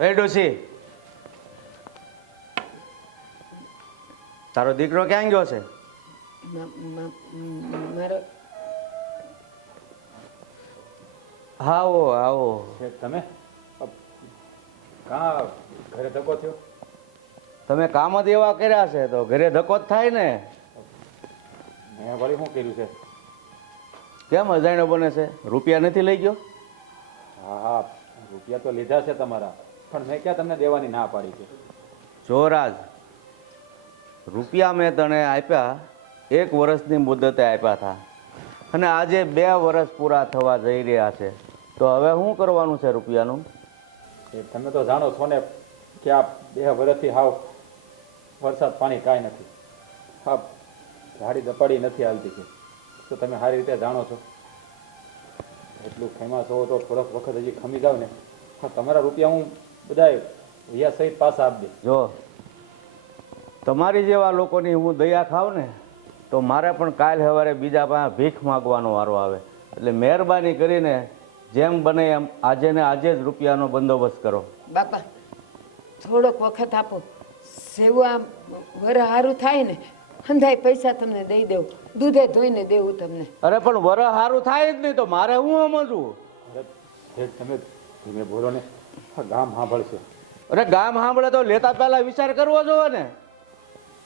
એ ડોશી, તારો દીકરો ક્યાં ગયો છે? મારો આવો આવો. તમે કાં ઘરે ધક્કો થયો? તમે કામ જ એવા કર્યા છે તો ઘરે ધક્કો જ થાય ને. મેં વળી શું કર્યું છે? કેમ અજાણ્યો બને છે? રૂપિયા નથી લઈ ગયો? હા હા, રૂપિયા તો લીધા છે તમારા, પણ મેં ક્યાં તમને દેવાની ના પાડી છે? જો રાજ, રૂપિયા મેં તને આપ્યા 1 વર્ષની મુદતે આપ્યા હતા અને આજે 2 વર્ષ પૂરા થવા જઈ રહ્યા છે, તો હવે શું કરવાનું છે રૂપિયાનું? એ તમે તો જાણો છો ને કે આ 2 વર્ષથી હાવ વરસાદ પાણી કાંઈ નથી, હા ગાડી દપાડી નથી હાલતી છે, તો તમે સારી રીતે જાણો છો. એટલું ખેમા છો તો થોડોક વખત હજી ખમી જાવ ને, હા તમારા રૂપિયા હું બધાય વૈયા સહિત પાછા આપી દઈશ. જો તમારી જેવા લોકોની હું દયા ખાવ ને તો મારે પણ કાલ સવારે બીજા પાસે ભીખ માગવાનો વારો આવે, એટલે મહેરબાની કરીને જેમ બને એમ આજે ને આજે જ રૂપિયાનો બંદોબસ્ત કરો. બાપા થોડોક વખત આપો, સેવું આમ વર સારું થાય ને હંધાય પૈસા તમને દઈ દેવું, દૂધે ધોઈને દેવું તમને. અરે પણ વર સારું થાય જ નહીં તો મારે હું સમજવું? અરે તમે ધીમે બોલો ને, આ ગામ સાંભળશે. અરે ગામ સાંભળે તો લેતા પહેલા વિચાર કરવો જોવે ને.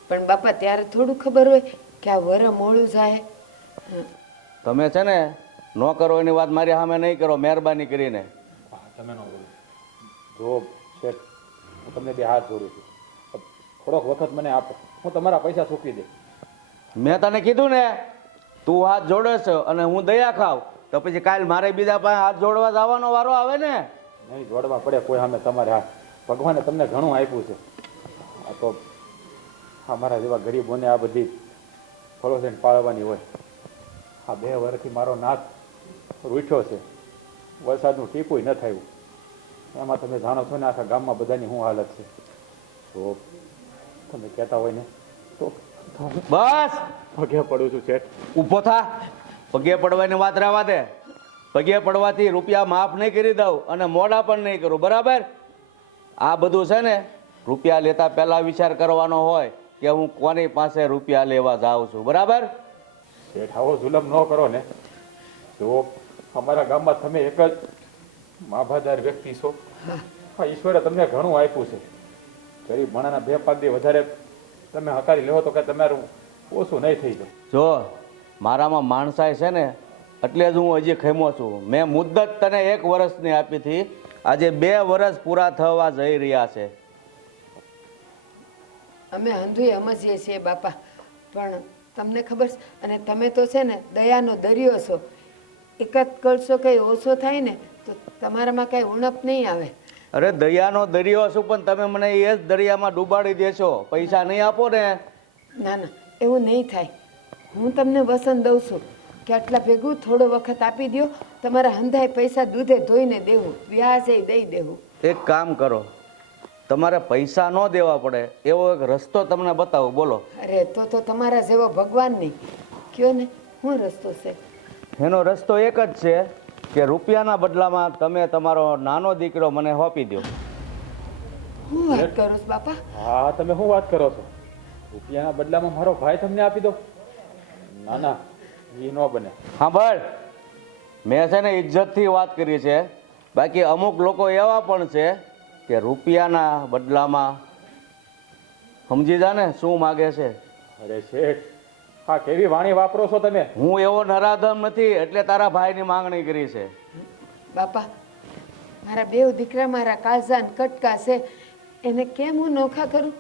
પણ બાપા ત્યારે થોડું ખબર હોય કે આ વર મોડું જાય. તમે છે ને ન કરો એની વાત મારી સામે નહીં કરો, મહેરબાની કરીને. હા તમે ન બોલો. જો શેઠ, હું તમને 2 હાથ જોડું છું, થોડોક વખત મને આપો, હું તમારા પૈસા ચૂકવી દે. મેં તને કીધું ને તું હાથ જોડે છે અને હું દયા ખાવ તો પછી કાલ મારે બીજા પાસે હાથ જોડવા જવાનો વારો આવે ને. નહીં જોડવા પડે કોઈ સામે તમારે હાથ, ભગવાને તમને ઘણું આપ્યું છે. આ તો અમારા જેવા ગરીબોને આ બધી ફળો થઈને પાળવાની હોય. આ 2 વર્ષથી મારો નાક રૂઠ્યો છે, વરસાદનું ટીપું ન થયું, એમાં તમે જાણો છો ને આખા ગામમાં બધાની શું હાલત છે. તો તમે કહેતા હોય ને તો બસ પગે પડું છું શેઠ. ઊભો થા. પગે પડવાની વાત રહેવા દે. પગે પડવાથી રૂપિયા માફ નહીં કરી દઉં અને મોડા પણ નહીં કરું, બરાબર? આ બધું છે ને રૂપિયા લેતા પહેલા વિચાર કરવાનો હોય કે હું કોની પાસે રૂપિયા લેવા જાઉં છું, બરાબર? શેઠ આવો જુલમ ન કરો ને. જો અમારા ગામમાં તમે એક જ માભાદાર વ્યક્તિ છો. હા ઈશ્વરે તમને ઘણું આપ્યું છે. ગરીબ માણાના 2-5 દી વધારે તમે હકારી લેવો તો કે તમારું ઓછું નહીં થઈ જાય. જો મારામાં માણસાઈ છે ને એટલે જ હું હજી ખેમો છું. મેં મુદ્દત તને 1 વર્ષની આપી હતી, આજે 2 વર્ષ પૂરા થવા જઈ રહ્યા છે. અમે હંધુય સમજીએ છીએ બાપા, પણ તમને ખબર છે, અને તમે તો છે ને દયાનો દરિયો છો, એક જ કરશો કંઈ ઓછો થાય ને તો તમારામાં કાંઈ ઉણપ નહીં આવે. અરે દરિયાનો દરિયો છું પણ તમે મને એ જ દરિયામાં ડૂબાડી દેશો, પૈસા નહીં આપો ને. ના ના એવું નહીં થાય. હું તમને વસન દઉં છું કે આટલા ભેગું થોડો વખત આપી દો, તમારા હંધાય પૈસા દૂધે ધોઈને દેવું, વ્યાજે દઈ દેવું. એક કામ કરો, તમારે પૈસા ન દેવા પડે એવો એક રસ્તો તમને બતાવો, બોલો. અરે તો તમારા જેવો ભગવાન નહીં. કયો ને શું રસ્તો છે? એનો રસ્તો એક જ છે કે રૂપિયાના બદલામાં તમે તમારો નાનો દીકરો મને સોંપી દો. હું વાત કરું છું બાપા? હા તમે શું વાત કરો છો? રૂપિયાના બદલામાં મારો ભાઈ તમને આપી દો? ના ના, એ ન બને. હા બળ, મેં છે ને ઇજ્જતથી વાત કરી છે, બાકી અમુક લોકો એવા પણ છે કે રૂપિયાના બદલામાં સમજી જા ને શું માગે છે. અરે શેઠ, હા કેવી વાણી વાપરો છો તમે? હું એવો નરાધમ નથી એટલે તારા ભાઈની માંગણી કરી છે. બાપા મારા 2 દીકરા મારા કાળજા ને કટકા છે, એને કેમ હું નોખા કરું?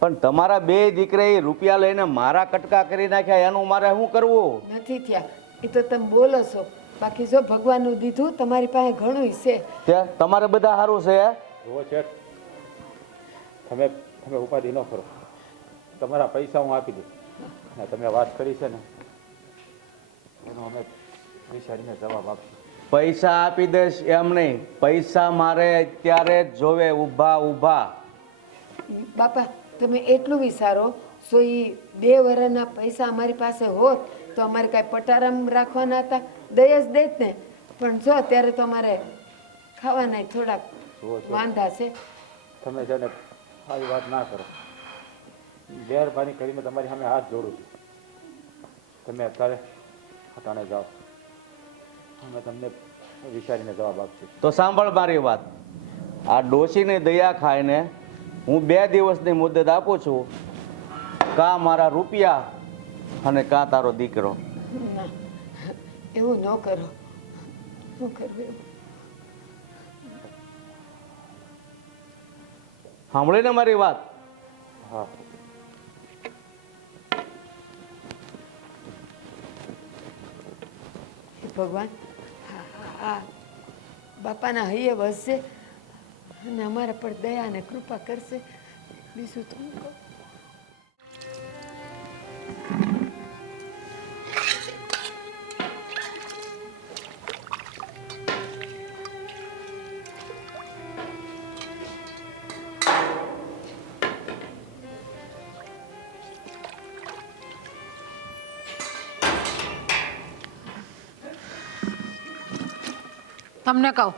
પણ તમારા 2 દીકરાએ રૂપિયા લઈને મારા કટકા કરી નાખ્યા, એનું મારે શું કરવું? નથી થયા એ તો તમે બોલો છો, બાકી જો ભગવાનનું દીધું તમારી પાસે ઘણું છે. તે તમારે બધા સારું છે. જુઓ શેઠ, તમે તમે ઉપાધિ ન કરો, તમારા પૈસા હું આપી દઈશ. અને તમે વાત કરી છે ને એનો અમે વિચારીને જવાબ આપશું. પૈસા આપી દઈશ એમ નહીં, પૈસા મારે અત્યારે જ જોવે, ઊભા ઊભા. બાપા તમે એટલું વિચારો, સો એ 2 વર્ષના પૈસા અમારી પાસે હોત તો અમારે કાંઈ પટારામ રાખવાના હતા, દઈ જ દેત ને. પણ જો અત્યારે તો અમારે ખાવાના થોડાક જુઓ છો વાંધા છે. તમે છે ને આવી વાત ના કરો. મહેરબાની કરીને તમારી સામે હાથ જોડું છું. તમે અત્યારે હટાણે જાઓ. અમે તમને વિચારીને જવાબ આપશું. તો સાંભળ મારી વાત. આ ડોશીને દયા ખાઈને હું 2 દિવસની મુદત આપું છું. કાં મારા રૂપિયા અને કાં તારો દીકરો. ના, એવું ન કરો. શું કરવું એવું? સાંભળીને મારી વાત? હા હે ભગવાન, આ બાપાના હૈયે વસશે અને અમારા પર દયા અને કૃપા કરશે. બીજું તો હું કહું. તમને કહું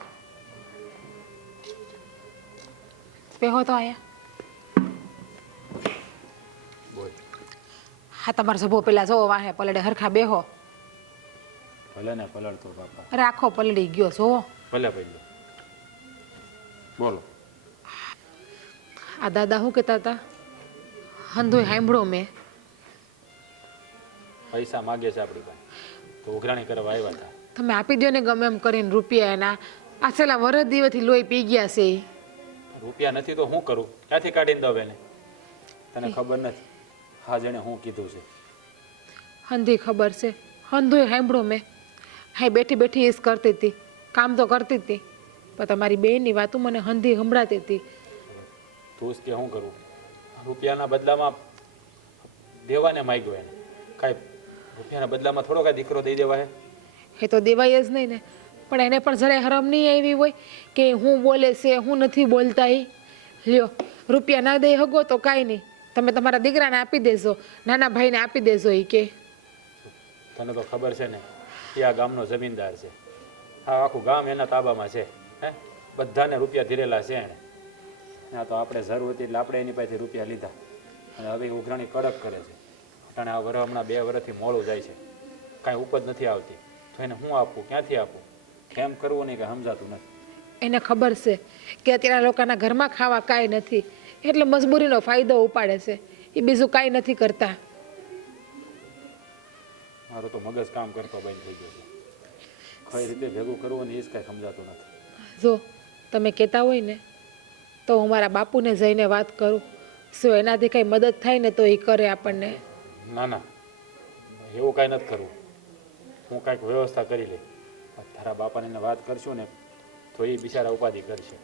બેહો તો આયા. બોલ. હા, તમારો સભો પેલા જોવો વાહે પલડે હરખા બેહો. ભલે ને પલળતો બાપા. અરે આખો પલળી ગયો જોવો. ભલે ભાઈ બોલો. આ દાદા શું કહેતા હતા? હંધોય સાંભળો મેં. પૈસા માગે છે આપણી પાસે તો ઉઘરાણી કરવા આવ્યા હતા. તમે આપી દો ને ગમે એમ કરીને રૂપિયા એના. આ છેલ્લા વરસ દિવસથી લોહી પી ગયા છે ઈ. રૂપિયા નથી તો શું કરું? ક્યાંથી કાઢીને દઉં એને? તને ખબર નથી હા જેણે હું કીધું છે? હંધી ખબર છે. હંધોય સાંભળો મેં. હા, બેઠી બેઠી એસ કરતી હતી, કામ તો કરતી હતી, પણ તમારી બેનની વાતો મને હંધી સંભળાતી હતી. તું જ કે શું કરું? રૂપિયાના બદલામાં દેવાને માગ્યો એને. કાંઈ રૂપિયાના બદલામાં થોડો કાંઈ દીકરો દઈ દેવાય? એ તો દેવાય જ નહીં ને. પણ એને પણ જરાય હરમ નહીં આવી હોય કે હું બોલે છે હું નથી બોલતા. એ લ્યો રૂપિયા ના દઈ હગો તો કાંઈ નહીં, તમે તમારા દીકરાને આપી દેજો, નાના ભાઈને આપી દેજો. એ કે તને તો ખબર છે ને એ આ ગામનો જમીનદાર છે. આ આખું ગામ એના તાબામાં છે. હે બધાને રૂપિયા ધીરેલા છે એણે. આ તો આપણે જરૂર હતી એટલે આપણે એની પાસેથી રૂપિયા લીધા અને હવે ઉઘરાણી કડક કરે છે. અને આ વરસ હમણાં 2 વર્ષથી મોડું જાય છે, કાંઈ ઉપજ નથી આવતી. તો એને હું આપું, ક્યાંથી આપું, કેમ કરવું નહીં કે સમજાતું નથી. એને ખબર છે કે અત્યારે લોકોના ઘરમાં ખાવા કાંઈ નથી, એટલે મજબૂરીનો ફાયદો ઉપાડે છે. એ બીજું કાંઈ નથી કરતા. મારું તો મગજ કામ કરતો બંધ થઈ ગયો છે. કઈ રીતે ભેગું કરવું ને એ જ કાંઈ સમજાતું નથી. જો તમે કહેતા હોય ને તો હું મારા બાપુને જઈને વાત કરું. શું એનાથી કંઈ મદદ થાય ને તો એ કરે આપણને. ના ના, એવું કાંઈ નથી કરવું. હું કાંઈક વ્યવસ્થા કરી લઈ. તારા બાપાને એને વાત કરશું ને તો એ બિચારા ઉપાધિ કરશે.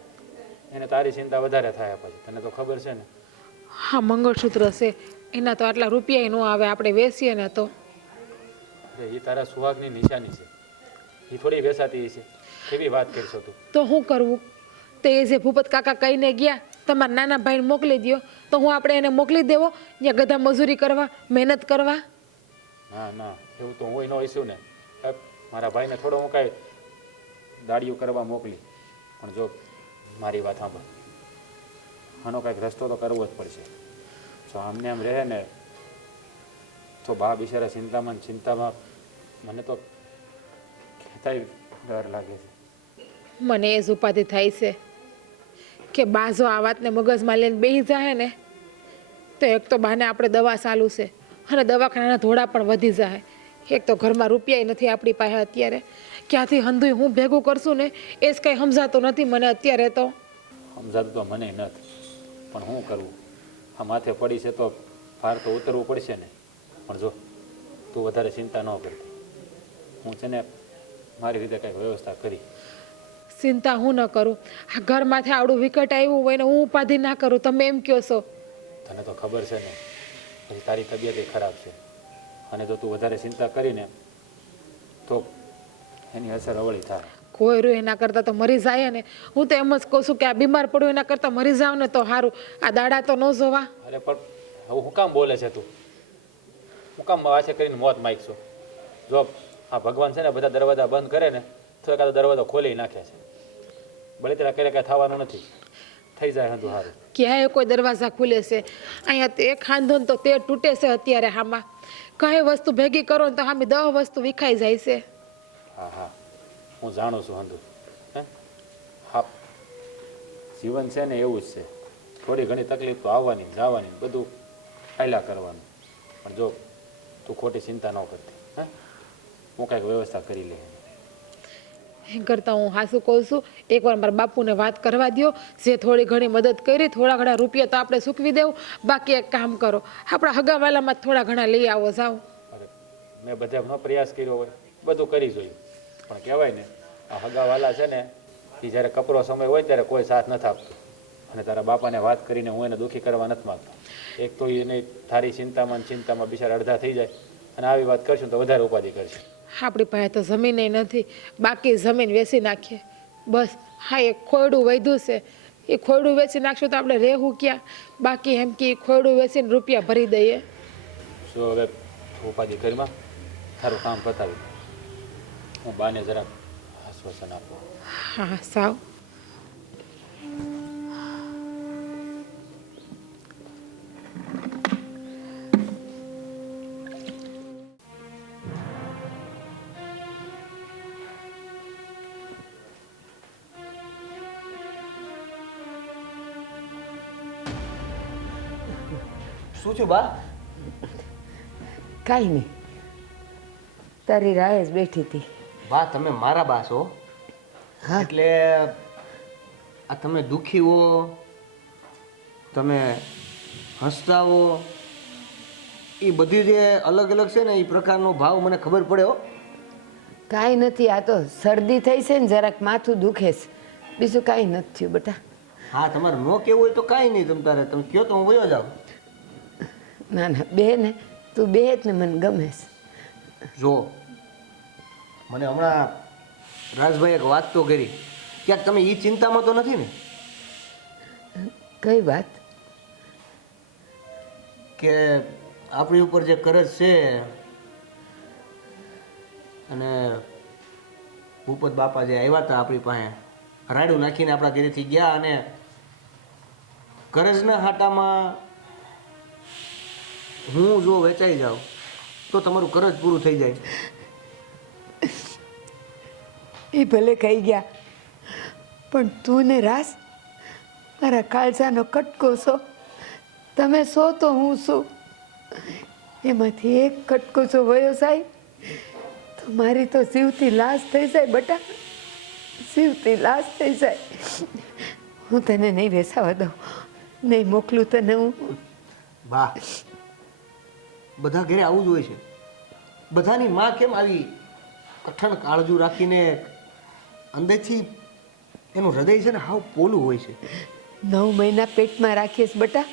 એને તારી ચિંતા વધારે થાય પછી. તને તો ખબર છે ને. હા, મંગળસૂત્ર છે એના તો આટલા રૂપિયા ન આવે, આપણે વેચીએ ને તો. એ તારા સુહાગની નિશાની છે, એ થોડી વેસાતી છે. કેવી વાત કરશો તું? તો શું કરવું? તો એ જે ભૂપત કાકા કહીને ગયા તમારા નાના ભાઈને મોકલી દો, તો હું આપણે એને મોકલી દેવો ત્યાં ગધા મજૂરી કરવા, મહેનત કરવા? ના ના, એવું તો હું ન હોઈશું ને. મારા ભાઈને થોડો હું કાંઈ દાડિયું કરવા મોકલી. પણ જો મારી વાત સાંભળ, આનો કાંઈક રસ્તો તો કરવો જ પડશે. જો આમને આમ રહે ને તો બા બિચારા ચિંતામાં મને તો કહેતાય ડર લાગે છે. મને એ જ ઉપાધિ થાય છે કે બા જો આ વાતને મગજમાં લઈને બેસી જાય ને તો એક તો બાને આપણે દવા ચાલુ છે અને દવાખાનાના ધોળા પણ વધી જાય. એક તો ઘરમાં રૂપિયા નથી આપણી પાસે અત્યારે. ક્યાંથી હંધુય હું ભેગું કરશું ને એ જ કંઈ સમજાતું નથી મને અત્યારે. તો સમજાતું તો મને નથી, પણ શું કરવું? આ માથે પડી છે તો ભાર તો ઉતરવું પડશે ને. પણ જો તું વધારે ચિંતા ન કરતી, હું છે ને મારી રીતે કંઈક વ્યવસ્થા કરી. ચિંતા હું ન કરું? આ ઘરમાંથી આવડું વિકટ આવ્યું હોય ને હું ઉપાધિ ના કરું, તમે એમ કહો છો? તને તો ખબર છે ને પછી તારી તબિયત એ ખરાબ છે, અને જો તું વધારે ચિંતા કરીને તો એની અસર અવળી થાય. કોઈ રહ્યું એના કરતાં તો મરી જાય ને. હું તો એમ જ કહું છું કે આ બીમાર પડ્યું એના કરતાં મરી જાવ ને તો સારું. આ દાડા તો ન જોવા. અરે પણ હવે હું કામ બોલે છે તું? હું કામ વાસે કરીને મોત માગશો? જો આ ભગવાન છે ને બધા દરવાજા બંધ કરે ને તો એકાદો દરવાજો ખોલી નાખે છે. બળતરા કરે કાંઈ થવાનું નથી. થઈ જાય હંધું સારું. ક્યાંય કોઈ દરવાજા ખુલે છે? અહીંયા તે ખાંધો ને તો તે તૂટે છે અત્યારે. હામાં કઈ વસ્તુ ભેગી કરો ને તો હામી 10 વસ્તુ વિખાઈ જાય છે. હા હા, હું જાણું છું હંધું. હે હા, જીવન છે ને એવું જ છે. થોડી ઘણી તકલીફ તો આવવાની જવાની, બધું હાલ્યા કરવાનું. પણ જો તું ખોટી ચિંતા ન કરતી, હે હું કાંઈક વ્યવસ્થા કરી લે. એમ કરતાં હું હાસું કહું છું, એકવાર મારા બાપુને વાત કરવા દ્યો. જે થોડી ઘણી મદદ કરી, થોડા ઘણા રૂપિયા તો આપણે ચૂકવી દેવું. બાકી એક કામ કરો, આપણા હગાવાલામાં થોડા ઘણા લઈ આવો. જાઓ. અરે મેં બધાનો પ્રયાસ કર્યો હોય, બધું કરી જોયું, પણ કહેવાય ને આ હગાવાલા છે ને એ જ્યારે કપરો સમય હોય ત્યારે કોઈ સાથ નથી આપતો. અને તારા બાપાને વાત કરીને હું એને દુઃખી કરવા નથી માગતો. એક તો એને તારી ચિંતામાં બિચારા અડધા થઈ જાય, અને આવી વાત કરશું તો વધારે ઉપાધિ કરશે. આપણી પાસે તો જમીન નથી, બાકી જમીન વેચી નાખીએ બસ. હા, એક ખોયડું વધ્યું છે, એ ખોયડું વેચી નાખશું તો આપણે રહેવું ક્યાં? બાકી એમ કે ખોયડું વેચીને રૂપિયા ભરી દઈએ. શું હવે ઉપાધિ કરીમાં તારું કામ પતાવી, હું બાને જરાક આશ્વાસન આપું. હા સાવ. શું છું બા? કાંઈ નહીં, તારી રાહે જ બેઠી હતી. બા તમે મારા બા છો, હા, એટલે આ તમે દુઃખી હો, તમે હસતા હો, એ બધી જે અલગ અલગ છે ને એ પ્રકારનો ભાવ મને ખબર પડે હો. કાંઈ નથી, આ તો શરદી થઈ છે ને જરાક માથું દુખે છે, બીજું કાંઈ નથી થયું બેટા. હા, તમારે ન કેવું હોય તો કાંઈ નહીં, તમ તારે તમે કહો તો હું વયો જાઉં. ના ના, બે ને તું બે જ ને મને ગમે છે. જો મને હમણાં રાજભાઈ એક વાત તો કરી, ક્યાંક તમે એ ચિંતામાં તો નથી ને કઈ વાત? કે આપણી ઉપર જે કરજ છે અને ભૂપત બાપા જે આવ્યા હતા આપણી પાસે, રાડું નાખીને આપણા ઘરેથી ગયા, અને કરજના હાટામાં હું જો વેચાઈ જાઉં તો તમારું કરજ પૂરું થઈ જાય. એ ભલે કહી ગયા, પણ તું ને રાસ મારા કાળજાનો કટકો છો. તમે છો તો હું છું. એમાંથી એક કટકો જો વયો જાય તો મારી તો જીવતી લાશ થઈ જાય બટા, જીવતી લાશ થઈ જાય. હું તને નહીં બેસાવા દઉં, નહીં મોકલું તને હું. બા, બધા ઘરે આવું જ હોય છે. બધાની માં કેમ આવી કઠણ કાળજુ રાખીને અંદરથી એનું હૃદય છે ને હાવ પોલું હોય છે. 9 મહિના પેટમાં રાખીશ બટા,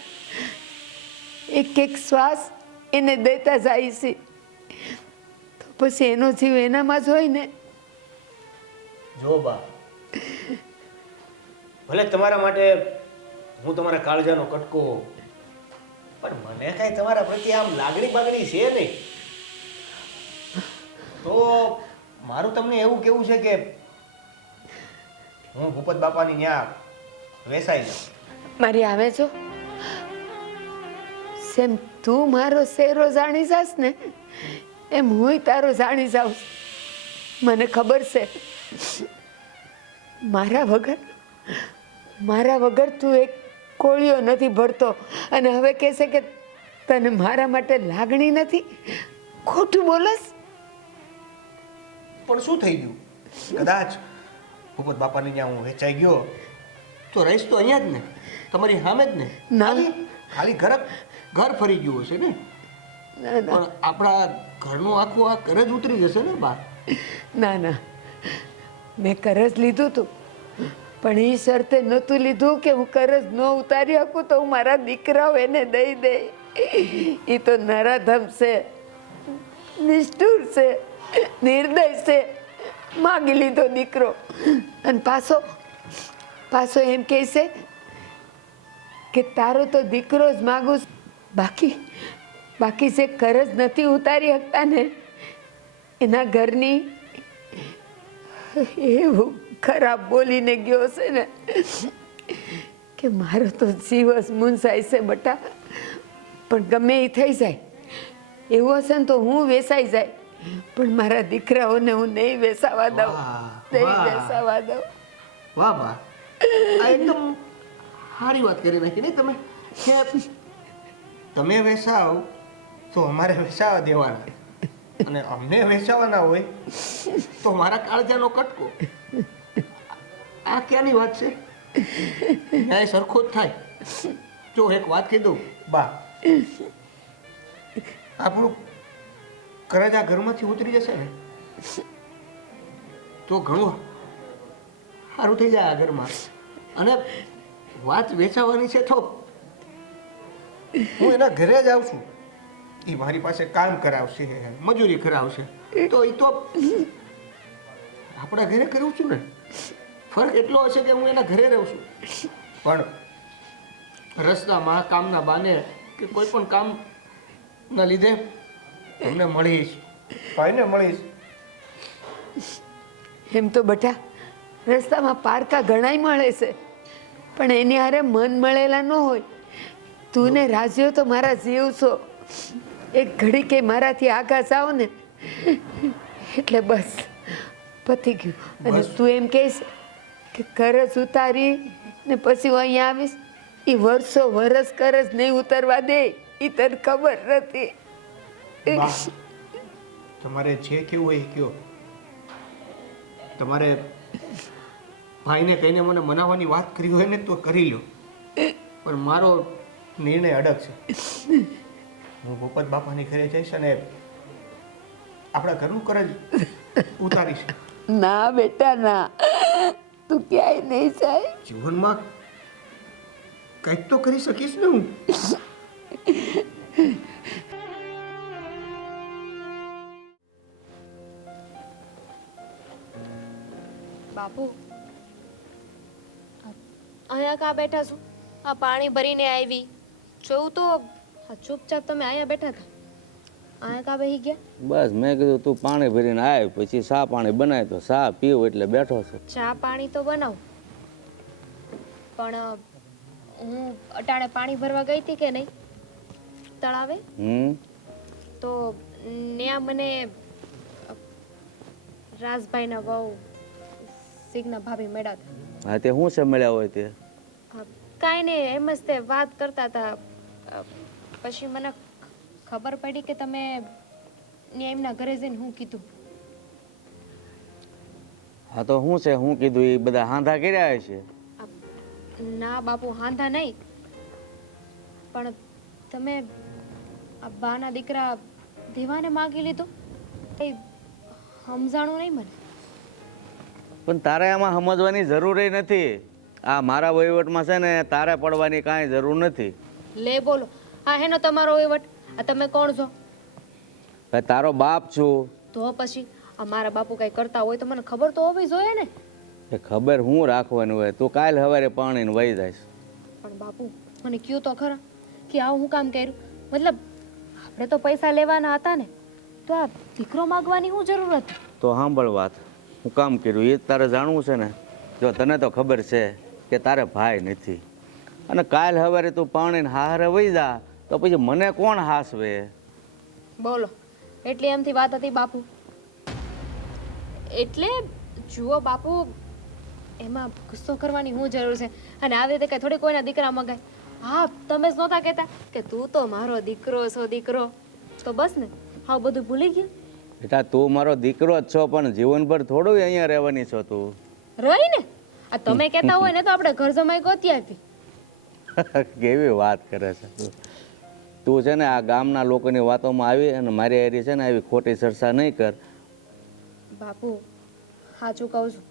એક એક શ્વાસ એને દેતા જાય છે, તો પછી એનો જીવ એનામાં જ હોય ને. જો બા, ભલે તમારા માટે હું તમારા કાળજાનો કટકો, પણ મને કાંઈ તમારા પ્રત્યે આમ લાગણી બાગણી છે નહીં. તો મારું તમને એવું કેવું છે કે હું ભૂપત બાપાની ન્યા વેસાઈ જાઉં. મારી આવે છો સેમ તું મારો શેરો જાણી જાસ ને એમ હું તારો જાણી જાઉં. મને ખબર છે મારા વગર તું એક કોળિયો નથી ભરતો, અને હવે કહેશે કે તને મારા માટે લાગણી નથી. ખોટું બોલસ. પણ શું થઈ ગયું? કદાચ ભૂપત બાપાની ત્યાં હું વેચાઈ ગયો તો રહીશ તો અહીંયા જ ને, તમારી સામે જ ને. ના. ખાલી ઘર ફરી ગયું હશે ને, ના ના પણ આપણા ઘરનું આખું આ કરજ ઉતરી જશે ને બા. ના ના, મેં કરજ લીધું તું, પણ એ શરતે નહોતું લીધું કે હું કરજ ન ઉતારી શકું તો હું મારા દીકરાઓ એને દઈ દે. એ તો નરાધમ છે, નિષ્ઠુર છે, નિર્દય છે. માગી લીધો દીકરો અને પાછો એમ કહે છે કે તારો તો દીકરો જ માગું. બાકી જે કરજ નથી ઉતારી શકતા ને એના ઘરની એવું ખરાબ બોલીને ગયો છે ને કે મારો તો જીવ જ મૂંઝાય છે બટા. પણ ગમે એ થઈ જાય એવું હશે ને તો હું વેસાઈ જાય, પણ મારા દીકરાઓને હું નહીં વેસાવા દઉં, નહીં વેસાવા દઉં. વાહ વાહ, આ એકદમ સારી વાત કરી નાખી ને તમે કે તમે વેસાવ તો અમારે વેસાવા દેવાના અને અમને વેસાવાના હોય તો મારા કાળજાનો કટકો. આ ક્યાંની વાત છે? ન્યાય સરખો જ થાય. જો એક વાત કીધું બા, આપણું કરજ આ ઘરમાંથી ઉતરી જશે ને તો ઘણું સારું થઈ જાય આ ઘરમાં. અને વાત વેચાવાની છે તો હું એના ઘરે જ આવશું. એ મારી પાસે કામ કરાવશે, મજૂરી કરાવશે, તો એ તો આપણા ઘરે કરું છું ને. ફરક એટલો હશે કે હું એના ઘરે રહું છું, પણ રસ્તામાં કામના બાને કે કોઈ પણ કામના લીધે તમને મળીશ, ભાઈને મળીશ. એમ તો બટા રસ્તામાં પારકા ઘણાય મળે છે, પણ એની હારે મન મળેલા ન હોય. તું ને રાજીઓ તો મારા જીવ છો. એક ઘડી કે મારાથી આગા જાઓ ને એટલે બસ પતી ગયું. અને તું એમ કહેશ કે કરજ ઉતારી ને પછી હું અહીંયા આવીશ, એ વર્ષો વરસ કરજ નહીં ઉતરવા દે, એ તને ખબર નથી. બા, તમારે જે કેવું હોય એ કયો. તમારે ભાઈને કહીને મને મનાવવાની વાત કરી હોય ને તો કરી લો, પણ મારો નિર્ણય અડગ છે. હું ભૂપત બાપાની ઘરે જઈશ અને આપણા ઘરનું કરજ ઉતારીશ. ના બેટા ના, તું ક્યાંય નહીં જાય. જીવનમાં કંઈક તો કરી શકીશ ને હું. બાપુ અહીંયા કાં બેઠા છો? આ પાણી ભરીને આવી જોઉં તો ચૂપચાપ તમે અહીંયા બેઠા હતા. અહીંયા કાં બેસી ગયા? બસ મેં કીધું તું પાણી ભરીને આવ, પછી ચા પાણી બનાય તો ચા પીવું એટલે બેઠો છું. ચા પાણી તો બનાવું, પણ હું અટાણે પાણી ભરવા ગઈ હતી કે નહીં તળાવે, તો ત્યાં મને રાજભાઈના વહુ સિગ્ના ભાભી મળ્યા હતા. હા, તે શું છે મળ્યા હોય તે? કાંઈ નહીં, એમ જ તે વાત કરતા હતા. પછી મને ખબર પડી કે તમે એમના ઘરે જઈને હું કીધું. હા તો શું છે, હું કીધું એ બધા હાંધા કર્યા છે? ના બાપુ, હાંધા નહીં, પણ તમે આ બાના દીકરા દેવાને માગી લીધો એ સમજાણું નહીં મને. પણ તારે આમાં સમજવાની જરૂર નથી. આ મારા વહીવટમાં છે ને તારે પડવાની કાંઈ જરૂર નથી. લે બોલો, હા હેનો તમારો વહીવટ. આ તમે કોણ છો? ભાઈ તારો બાપ છું. તો પછી આ મારા બાપુ કઈ કરતા હોય તો મને ખબર તો હોવી જોઈએ ને. એ ખબર હું રાખવાની હોય? તું કાલ સવારે પાણીને વહી જાય. પણ બાપુ મને કયું તો ખરા કે આવું હું કામ કર્યું? મતલબ આપણે તો પૈસા લેવાના હતા ને, તો આ દીકરો માગવાની શું જરૂર હતી? તો સાંભળ વાત, હું કામ કર્યું એ જ તારે જાણવું છે ને. જો તને તો ખબર છે કે તારે ભાઈ નથી, અને કાલ સવારે તું પાણીને હારે વહી જા તો પછી મને કોણ હાસવે? બોલો, એટલી એમથી વાત હતી બાપુ? એટલે જુઓ બાપુ, એમાં ગુસ્સો કરવાની શું જરૂર છે? અને આવી રીતે કઈ થોડી કોઈના દીકરા મગાય? હા, તમે જ નહોતા કહેતા કે તું તો મારો દીકરો છો, દીકરો? તો બસ ને, હા બધું ભૂલી ગયા. બેટા તું મારો દીકરો જ છો, પણ જીવનભર થોડું અહીંયા રહેવાની છો તું. રહી ને, આ તમે કહેતા હોય ને તો આપણે ઘર જમાઈ ગોતી આપી. કેવી વાત કરે છે તું છે ને. આ ગામના લોકોની વાતોમાં આવી અને મારી હારી છે ને આવી ખોટી ચર્ચા નહીં કર. બાપુ સાચું કહું છું,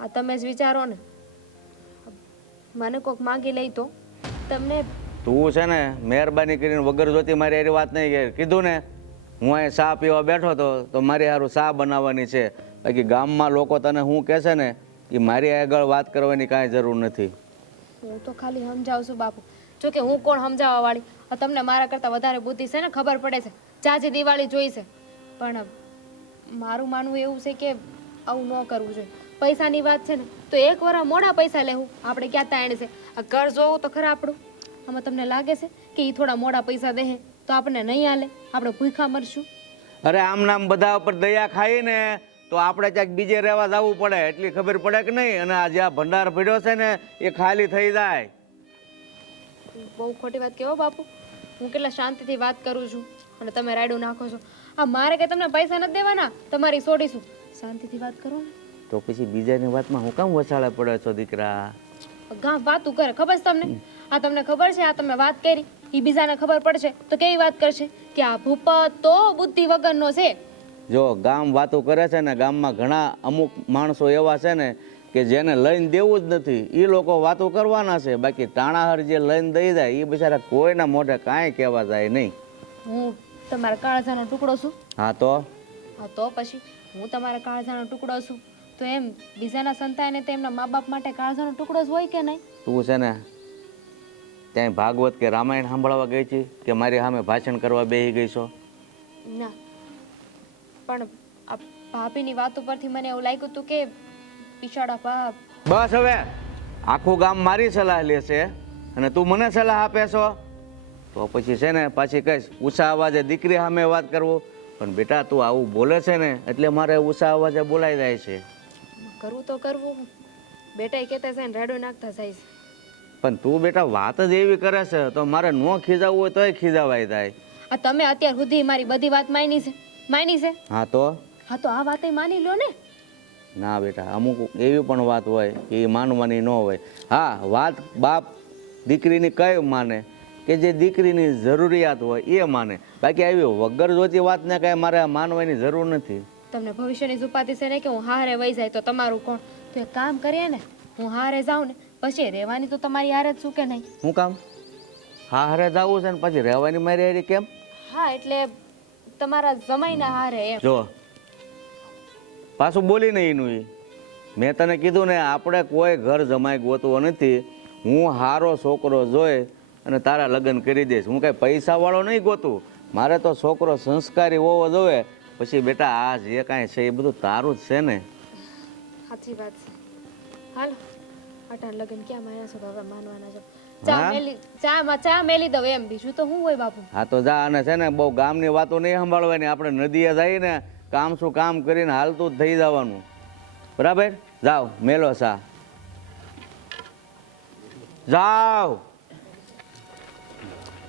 આ તમે જ વિચારો ને. મને કોક માંગી લઈ તો તમને. તું છે ને મહેરબાની કરીને વગર જોતી મારી હારી વાત નહીં કર. કીધું ને હું અહીં ચા પીવા બેઠો હતો તો મારી હારું ચા બનાવવાની છે. બાકી ગામમાં લોકો તને શું કહેશે ને એ મારી આગળ વાત કરવાની કાંઈ જરૂર નથી. હું તો ખાલી સમજાવું છું બાપુ. જો કે હું કોણ સમજાવવા વાળી? તમને મારા કરતાં વધારે બુદ્ધિ છે ને, ખબર પડે છે. ચાચી દિવાળી જોઈ છે, પણ મારું માનવું એવું છે કે આવું ન કરવું જોઈએ. પૈસાની વાત છે ને તો એક વાર મોડા પૈસા લેવું આપણે ક્યાં તાણ છે આ ઘર જોવું તો ખરા આપણું આમાં તમને લાગે છે કે એ થોડા મોડા પૈસા દે તો આપણને નહીં હાલે આપણે ભૂખા મરશું અરે આમ નામ બધા ઉપર દયા ખાઈ ને તો આપણે ક્યાંક બીજે રહેવા જવું પડે એટલી ખબર પડે કે નહીં? અને આ જ્યાં ભંડાર ભર્યો છે ને એ ખાલી થઈ જાય. બહુ ખોટી વાત કહેવો બાપુ હું કેટલા શાંતિથી વાત કરું છું અને તમે રાયડું નાખો છો આ મારે કે તમને પૈસા નથી દેવાના તમારી છોડીશું શાંતિથી વાત કરો ને તો પછી બીજાની વાતમાં હું કામ વસાળે પડે છો દીકરા? ગામ વાતું કરે ખબર છે તમને આ તમને ખબર છે આ તમે વાત કરી એ બીજાને ખબર પડશે તો કેવી વાત કરશે કે આ ભૂપત તો બુદ્ધિ વગરનો છે જો ગામ વાતો કરે છે ને ગામમાં ઘણા અમુક માણસો એવા છે ને કે જેને લઈને દેવું જ નથી એ લોકો વાતો કરવાના છે, બાકી ટાણાહર જે લઈને દઈ જાય એ બિચારા કોઈના મોઢે કાંઈ કહેવા જાય નહીં. હું તમારા કાળજાનો ટુકડો છું હા તો પછી હું તમારા કાળજાનો ટુકડો છું તો એમ બીજાના સંતાને તેમના મા બાપ માટે કાળજાનો ટુકડો જ હોય કે નહીં? તું છે ને ત્યાં ભાગવત કે રામાયણ સાંભળવા ગઈ છે કે મારી સામે ભાષણ કરવા બેસી ગઈ છો? ના પણ આ ભાભીની વાતો પરથી મને એવું લાગ્યું હતું કે બિચારા બાપ બસ હવે આખું ગામ મારી સલાહ લેશે અને તું મને સલાહ આપે છો તો પછી છે ને પાછી કહીશ ઊંચા અવાજે દીકરી સામે વાત કરવું, પણ બેટા તું આવું બોલે છે ને એટલે મારે ઊંચા અવાજે બોલાઈ જાય છે. કરવું તો કરવું બેટા કહેતા જાય ને રાડો નાખતા જાય છે. પણ તું બેટા વાત જ એવી કરે છે તો મારે ન ખીજાવવું હોય તોય ખીજાવાય થાય. આ તમે અત્યાર સુધી મારી બધી વાત માની છે હા તો આ વાતે માની લો ને. ના બેટા અમુક એવી પણ વાત હોય કે એ માનવાની ન હોય. હા વાત બાપ દીકરીની કઈ માને કે જે દીકરીની જરૂરિયાત હોય એ માને, બાકી આવી વગર જોતી વાતને કાંઈ મારે માનવાની જરૂર નથી. તમને ભવિષ્યની ઉપાધિ છે ને કે હું હારે વહી જાય તો તમારું કોણ? તો એક કામ કરીએ ને હું હારે જાઉં ને પછી રહેવાની તો તમારી હારે જ છું કે નહીં? શું કામ? હા હારે જવું છે ને પછી રહેવાની મારી હારે કેમ? હા એટલે તમારા જમાઈના હારે એમ. જો પાછું બોલી નહીં એનું મેં તને કીધું ને આપણે કોઈ ઘર જમાઈ ગોતવો નથી. હું હારો છોકરો જોઈ અને તારા લગ્ન કરી દઈશ. હું કાંઈ પૈસાવાળો નહીં ગોતું, મારે તો છોકરો સંસ્કારી હોવો જોઈએ. પછી બેટા આ જે કાંઈ છે એ બધું તારું જ છે ને. સાચી વાત છે. હાલો અટાણ લગ્ન ક્યાં માન્યા છો તો હવે માનવાના છો. ચા મેલી દઉં એમ બીજું તો શું હોય બાપુ. હા તો જા. અને છે ને બહુ ગામની વાતો નહીં સંભાળવાની, આપણે નદીએ જઈએ ને કામ શું કામ કરીને હાલતું જ થઈ જવાનું. બરાબર? જાઓ મેલો સા જાઓ.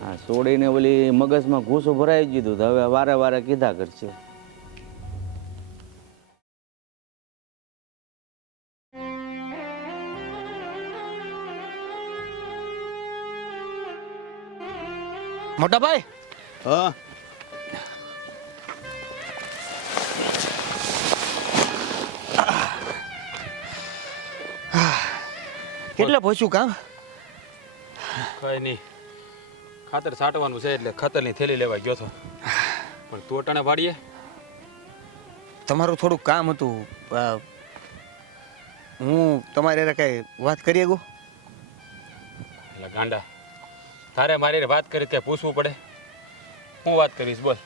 હા છોડીને ઓલી મગજમાં ઘૂસું ભરાઈ દીધું તો હવે વારે વારે કીધા કરશે. મોટા ભાઈ હા કેટલે પહોંચ્યું કામ? કઈ નહીં ખાતર છાંટવાનું છે એટલે ખાતરની થેલી લેવા ગયો હતો, પણ તું અટાણે વાડીએ તમારું થોડુંક કામ હતું. હું તમારી હારે કઈ વાત કરી શકું? એટલે ગાંડા તારે મારી વાત કરી ત્યાં પૂછવું પડે. હું વાત કરીશ બોલ.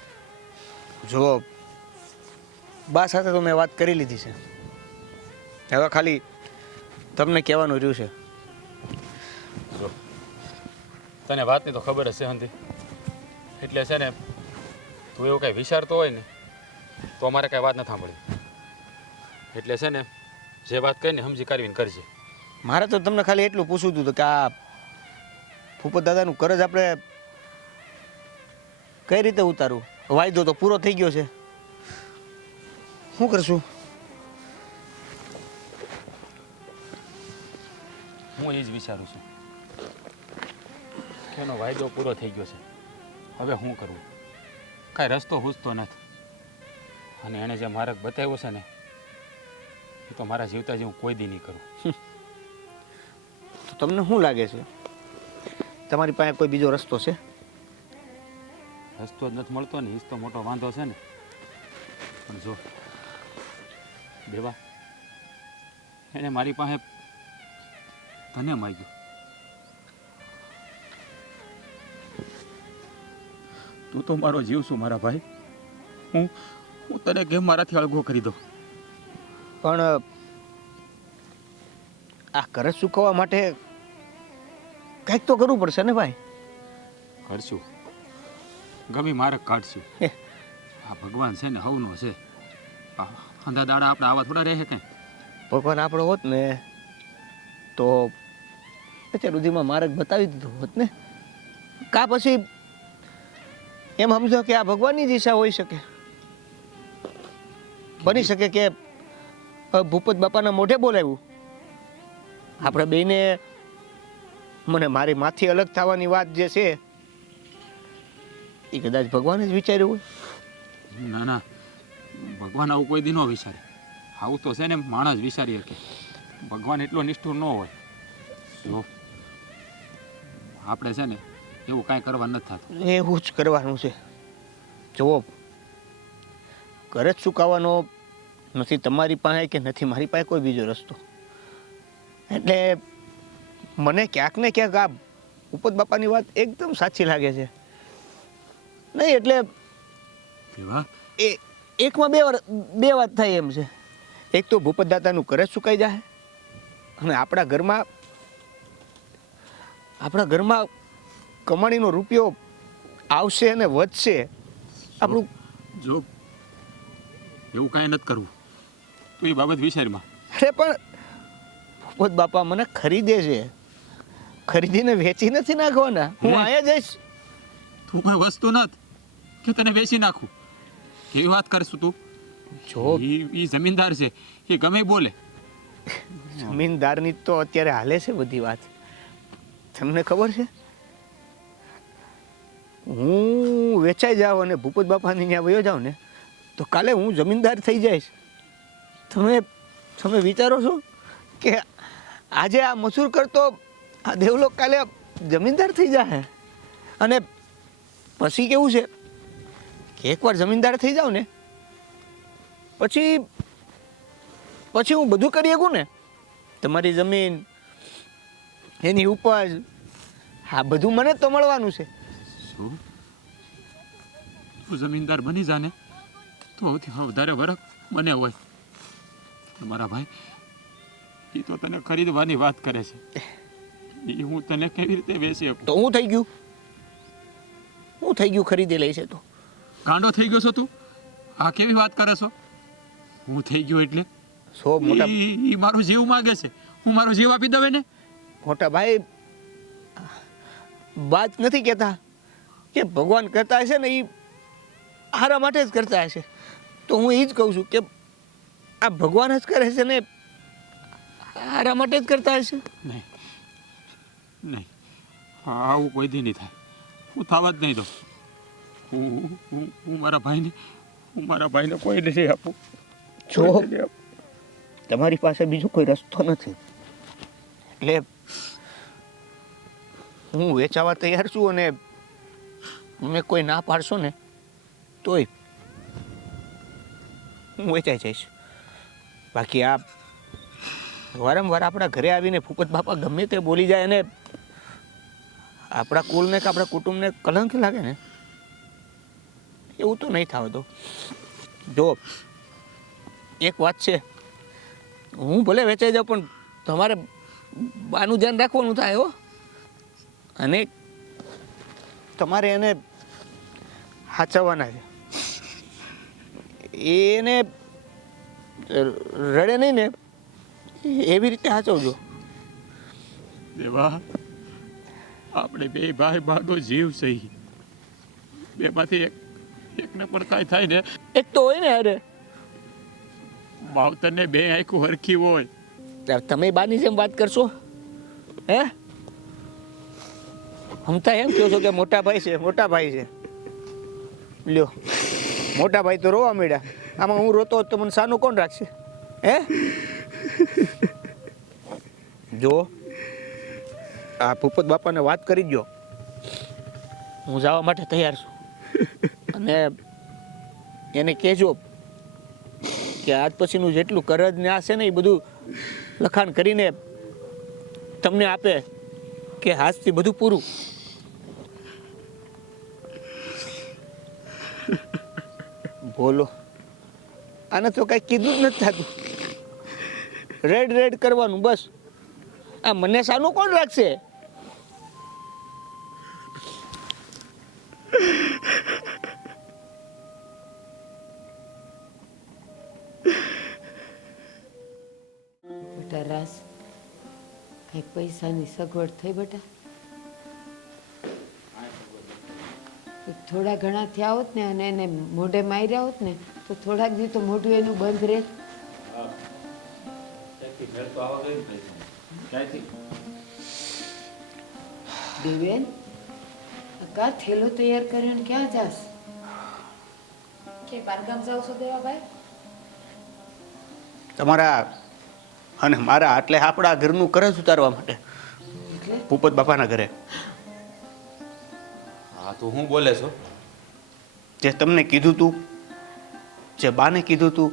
જુઓ બા સાથે તો મેં વાત કરી લીધી છે, હવે ખાલી તમને કહેવાનું રહ્યું છે. જો તને વાતની તો ખબર જ છે હંધી, એટલે છે ને તું એવું કાંઈ વિચારતો હોય ને તો અમારે કાંઈ વાત ન સાંભળી. એટલે છે ને જે વાત કહીને સમજી કાઢવીને કરજે. મારે તો તમને ખાલી એટલું પૂછવું હતું કે આ ભૂપત દાદાનું કરજ આપણે કઈ રીતે ઉતારવું? વાયદો તો પૂરો થઈ ગયો છે, શું કરશું? હું એ જ વિચારું છું કે એનો વાયદો પૂરો થઈ ગયો છે, હવે શું કરવું? કાંઈ રસ્તો સૂઝતો નથી. અને એણે જે માર્ગ બતાવ્યો છે ને એ તો મારા જીવતા જેવું કોઈ દી નહીં કરું. તો તમને શું લાગે છે તમારી પાસે કોઈ બીજો રસ્તો છે? રસ્તો જ નથી મળતો ને, એ જ તો મોટો વાંધો છે ને. પણ જો દેવા એણે મારી પાસે તને માગ્યું. તું તો મારો જીવ છું મારા ભાઈ, હું તને કેમ મારાથી અળગો કરી દઉં? પણ આ કરજ ચૂકવવા માટે કંઈક તો કરવું પડશે ને ભાઈ. કરશું ગમે મારે કાઢશું. આ ભગવાન છે ને હવનો છે. અંધા દાડા આપણે આવા થોડા રહે કંઈ. ભગવાન આપણો હોત ને તો અત્યાર સુધીમાં માર્ગ બતાવી દીધો હોત ને. કા પછી એમ સમજો કે આ ભગવાનની જ ઈચ્છા હોઈ શકે. બની શકે કે ભૂપત બાપાના મોઢે બોલાવ્યું આપણે બેને મને મારી માથી અલગ થવાની વાત જે છે એ કદાચ ભગવાને જ વિચાર્યું હોય. ના ના, ભગવાન આવું કોઈ દી ન વિચારે. આવું તો છે ને માણસ વિચારી શકે. ભગવાન એટલો નિષ્ઠુર ન હોય. જો આપણે છે ને એવું કાંઈ કરવા નથી થતું. એવું જ કરવાનું છે. જુઓ, ઘરે જ ચૂકવવાનો નથી તમારી પાસે કે નથી મારી પાસે કોઈ બીજો રસ્તો. એટલે મને ક્યાંક ને ક્યાંક આ ભૂપત બાપાની વાત એકદમ સાચી લાગે છે. નહીં એટલે કેવા એ એકમાં બે વાત થાય એમ છે. એક તો ભૂપત દાદાનું ઘર જ સુકાઈ જાય અને આપણા ઘરમાં કમાણીનો રૂપિયો આવશે અને વધશે. આપણું જો એવું કાંઈ નથી કરવું. તું એ બાબત વિચારમાં. અરે પણ ભૂપત બાપા મને ખરીદે છે, ખરીદીને વેચી નથી નાખવાના. હું અહીંયા જઈશ. તું કોઈ વસ્તુ નથી કે તને વેચી નાખું. કેવી વાત કરશું તું? જો એ જમીનદાર છે, એ ગમે બોલે. જમીનદારની તો અત્યારે હાલે છે બધી વાત. તમને ખબર છે, હું વેચાઈ જાઉં અને ભૂપત બાપાની ત્યાં વયો જાઉં ને તો કાલે હું જમીનદાર થઈ જઈશ. તમે વિચારો છો કે આજે આ મજૂર કરતો આ દેવલોક કાલે જમીનદાર થઈ જાય. અને પછી કેવું છે કે એકવાર જમીનદાર થઈ જાઉં ને પછી હું બધું કરી શકું ને. તમારી જમીન, એની ઉપજ, આ બધું મને તો મળવાનું છે. શું તું જમીનદાર બની જાને તો સૌથી વધારે વરખ મને હોય. મારા ભાઈ એ તો તને ખરીદવાની વાત કરે છે. એ હું તને કેવી રીતે વેચી શકું? તો હું થઈ ગયું ખરીદી લઈ છે. તો ગાંડો થઈ ગયો છો તું? આ કેવી વાત કરે છો? હું થઈ ગયો એટલે સો મોટા ઈ મારો જીવ માંગે છે. હું મારો જીવ આપી દઉં ને? મોટા ભાઈ વાત નથી કહેતા કે ભગવાન કરતા હશે ને એ હારા માટે જ કરતા હશે. તો હું એ જ કહું છું કે આ ભગવાન જ કરે છે ને હારા માટે જ કરતા હશે. નહીં નહીં, આવું કોઈ દી નહીં થાય. હું થવા જ નહીં દઉં. હું મારા ભાઈને કોઈ નથી આપું. જો તમારી પાસે બીજો કોઈ રસ્તો નથી એટલે હું વેચાવા તૈયાર છું. અને તમે કોઈ ના પાડશો ને તોય હું વેચાઈ જઈશ. બાકી આ વારંવાર આપણા ઘરે આવીને ભૂપત બાપા ગમે તે બોલી જાય અને આપણા કુલને કે આપણા કુટુંબને કલંક લાગે ને એવું તો નહીં થવા દો. જો એક વાત છે, હું ભલે વેચાઈ જાઉં પણ તમારે બાનું ધ્યાન રાખવાનું થાય હો. અને તમારે એને સાચવવાના છે. એને રડે નહીં ને એવી રીતે સાચવજો. દેવા, આપણે બે ભાઈ ભાગો જીવ સહી. બેમાંથી એકને પણ કાંઈ થાય ને એક તો હોય ને અરે માવતરને બે આંખું હરખી હોય. તમે બાની જેમ વાત કરશો હે? હમતા એમ કહો છો કે મોટા ભાઈ છે. લ્યો, મોટા ભાઈ તો રોવા મળ્યા. આમાં હું રોતો હોત તો મને સાનું કોણ રાખશે હે? જો આ ભૂપત બાપાને વાત કરી દો. હું જવા માટે તૈયાર છું. અને એને કહેજો કે આજ પછીનું જેટલું કરજ ને આ છે ને એ બધું લખાણ કરીને તમને આપે કે આજથી બધું પૂરું. બોલો, આને તો કાંઈ કીધું જ નથી થતું. રેડ કરવાનું બસ. આ મને સાનું કોણ રાખશે? બેટા રાસ, કઈ પૈસાની સગવડ થઈ બેટા? થોડા ઘણા થયા હોત ને અને એને મોઢે માર્યા હોત ને તો થોડાક દી તો મોઢું એનું બંધ રહે. દેવેન, કા થેલો તૈયાર કર્યો ને ક્યાં જાસ? કે બારગામ જાવ છો દેવાભાઈ? તમારા અને મારા એટલે આપણા ઘરનું કરજ ઉતારવા માટે એટલે ભૂપત બાપાના ઘરે. હા તું હું બોલે છો? જે તમને કીધું તું, જે બાને કીધું તું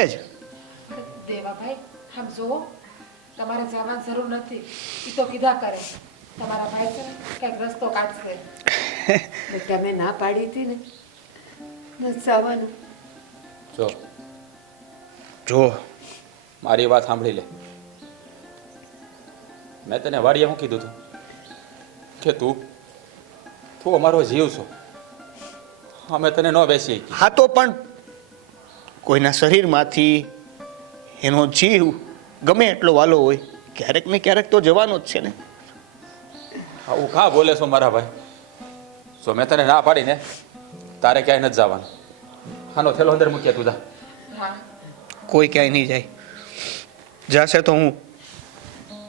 એ જ. દેવાભાઈ આમ જુઓ, તમારે જવાની જરૂર નથી. એ તો કીધા કરે. તમારા ભાઈ છે ને કંઈક રસ્તો કાઢશે. બેટા મેં ના પાડી હતી ને નથી જવાનું. જો જો મારી વાત સાંભળી લે. મેં તને વાડીએ શું કીધું તું કે તું અમારો જીવ છો, અમે તને ન બેસી. હા તો પણ કોઈના શરીરમાંથી એનો જીવ ગમે એટલો વાલો હોય ક્યારેક ને ક્યારેક તો જવાનો જ છે ને. આવું કાં બોલે છો મારા ભાઈ? જો મેં તને ના પાડી ને તારે ક્યાંય નથી જવાનું. આનો થેલો અંદર મૂક્યા તું જા. હા, કોઈ ક્યાંય નહીં જાય. જાશે તો હું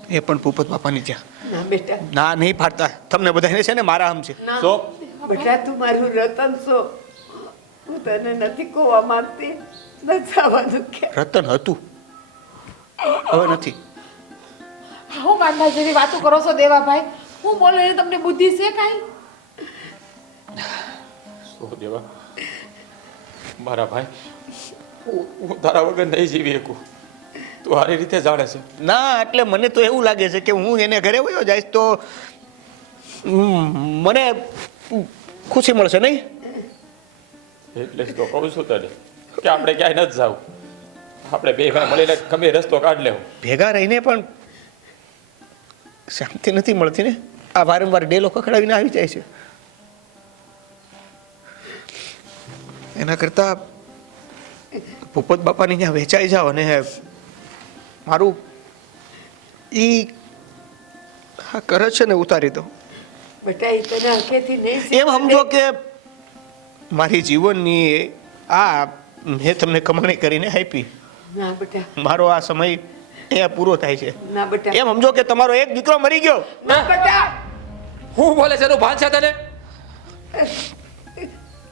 એ પણ ભૂપત બાપાની ત્યાં. ના બેટા ના નહીં પાડતા. તમને બધાને છે ને મારા આમ છે. ના સો બેટા, તું મારું રતન છો. હું તને નથી કોવા માંગતી. નથી જવાનું કે રતન હતું, હવે નથી. હું ગાંડા જેવી વાતો કરો છો દેવાભાઈ? હું બોલે એટલે તમને બુદ્ધિ છે કાંઈ? શું દેવા મારા ભાઈ, હું તારા વગર નહીં જીવી શકું. તું સારી રીતે જાણે છે. ના એટલે મને તો એવું લાગે છે કે હું એને ઘરે વયો જઈશ તો મને ખુશી મળશે નહીં. એટલે જ તો કહું છું તને કે આપણે ક્યાંય નથી જવું. આપણે બે ભાઈ મળીને ગમે રસ્તો કાઢ લેવો. ભેગા રહીને પણ શાંતિ નથી મળતી ને. આ વારંવાર ડેલો ખખડાવીને આવી જાય છે. એના કરતા ભૂપત બાપાની ત્યાં વેચાઈ જાઓ અને મારું ઈ હા કરે છે ને ઉતારી દો. બેટા એ તને હકેથી નહીં એમ સમજો કે મારી જીવનની આ મેં તમને કમાણી કરીને આપી. ના બેટા, મારો આ સમય અહીંયા પૂરો થાય છે. ના બેટા, એમ સમજો કે તમારો એક દીકરો મરી ગયો. ના બેટા. હું બોલે છે એનું ભાન છે તને?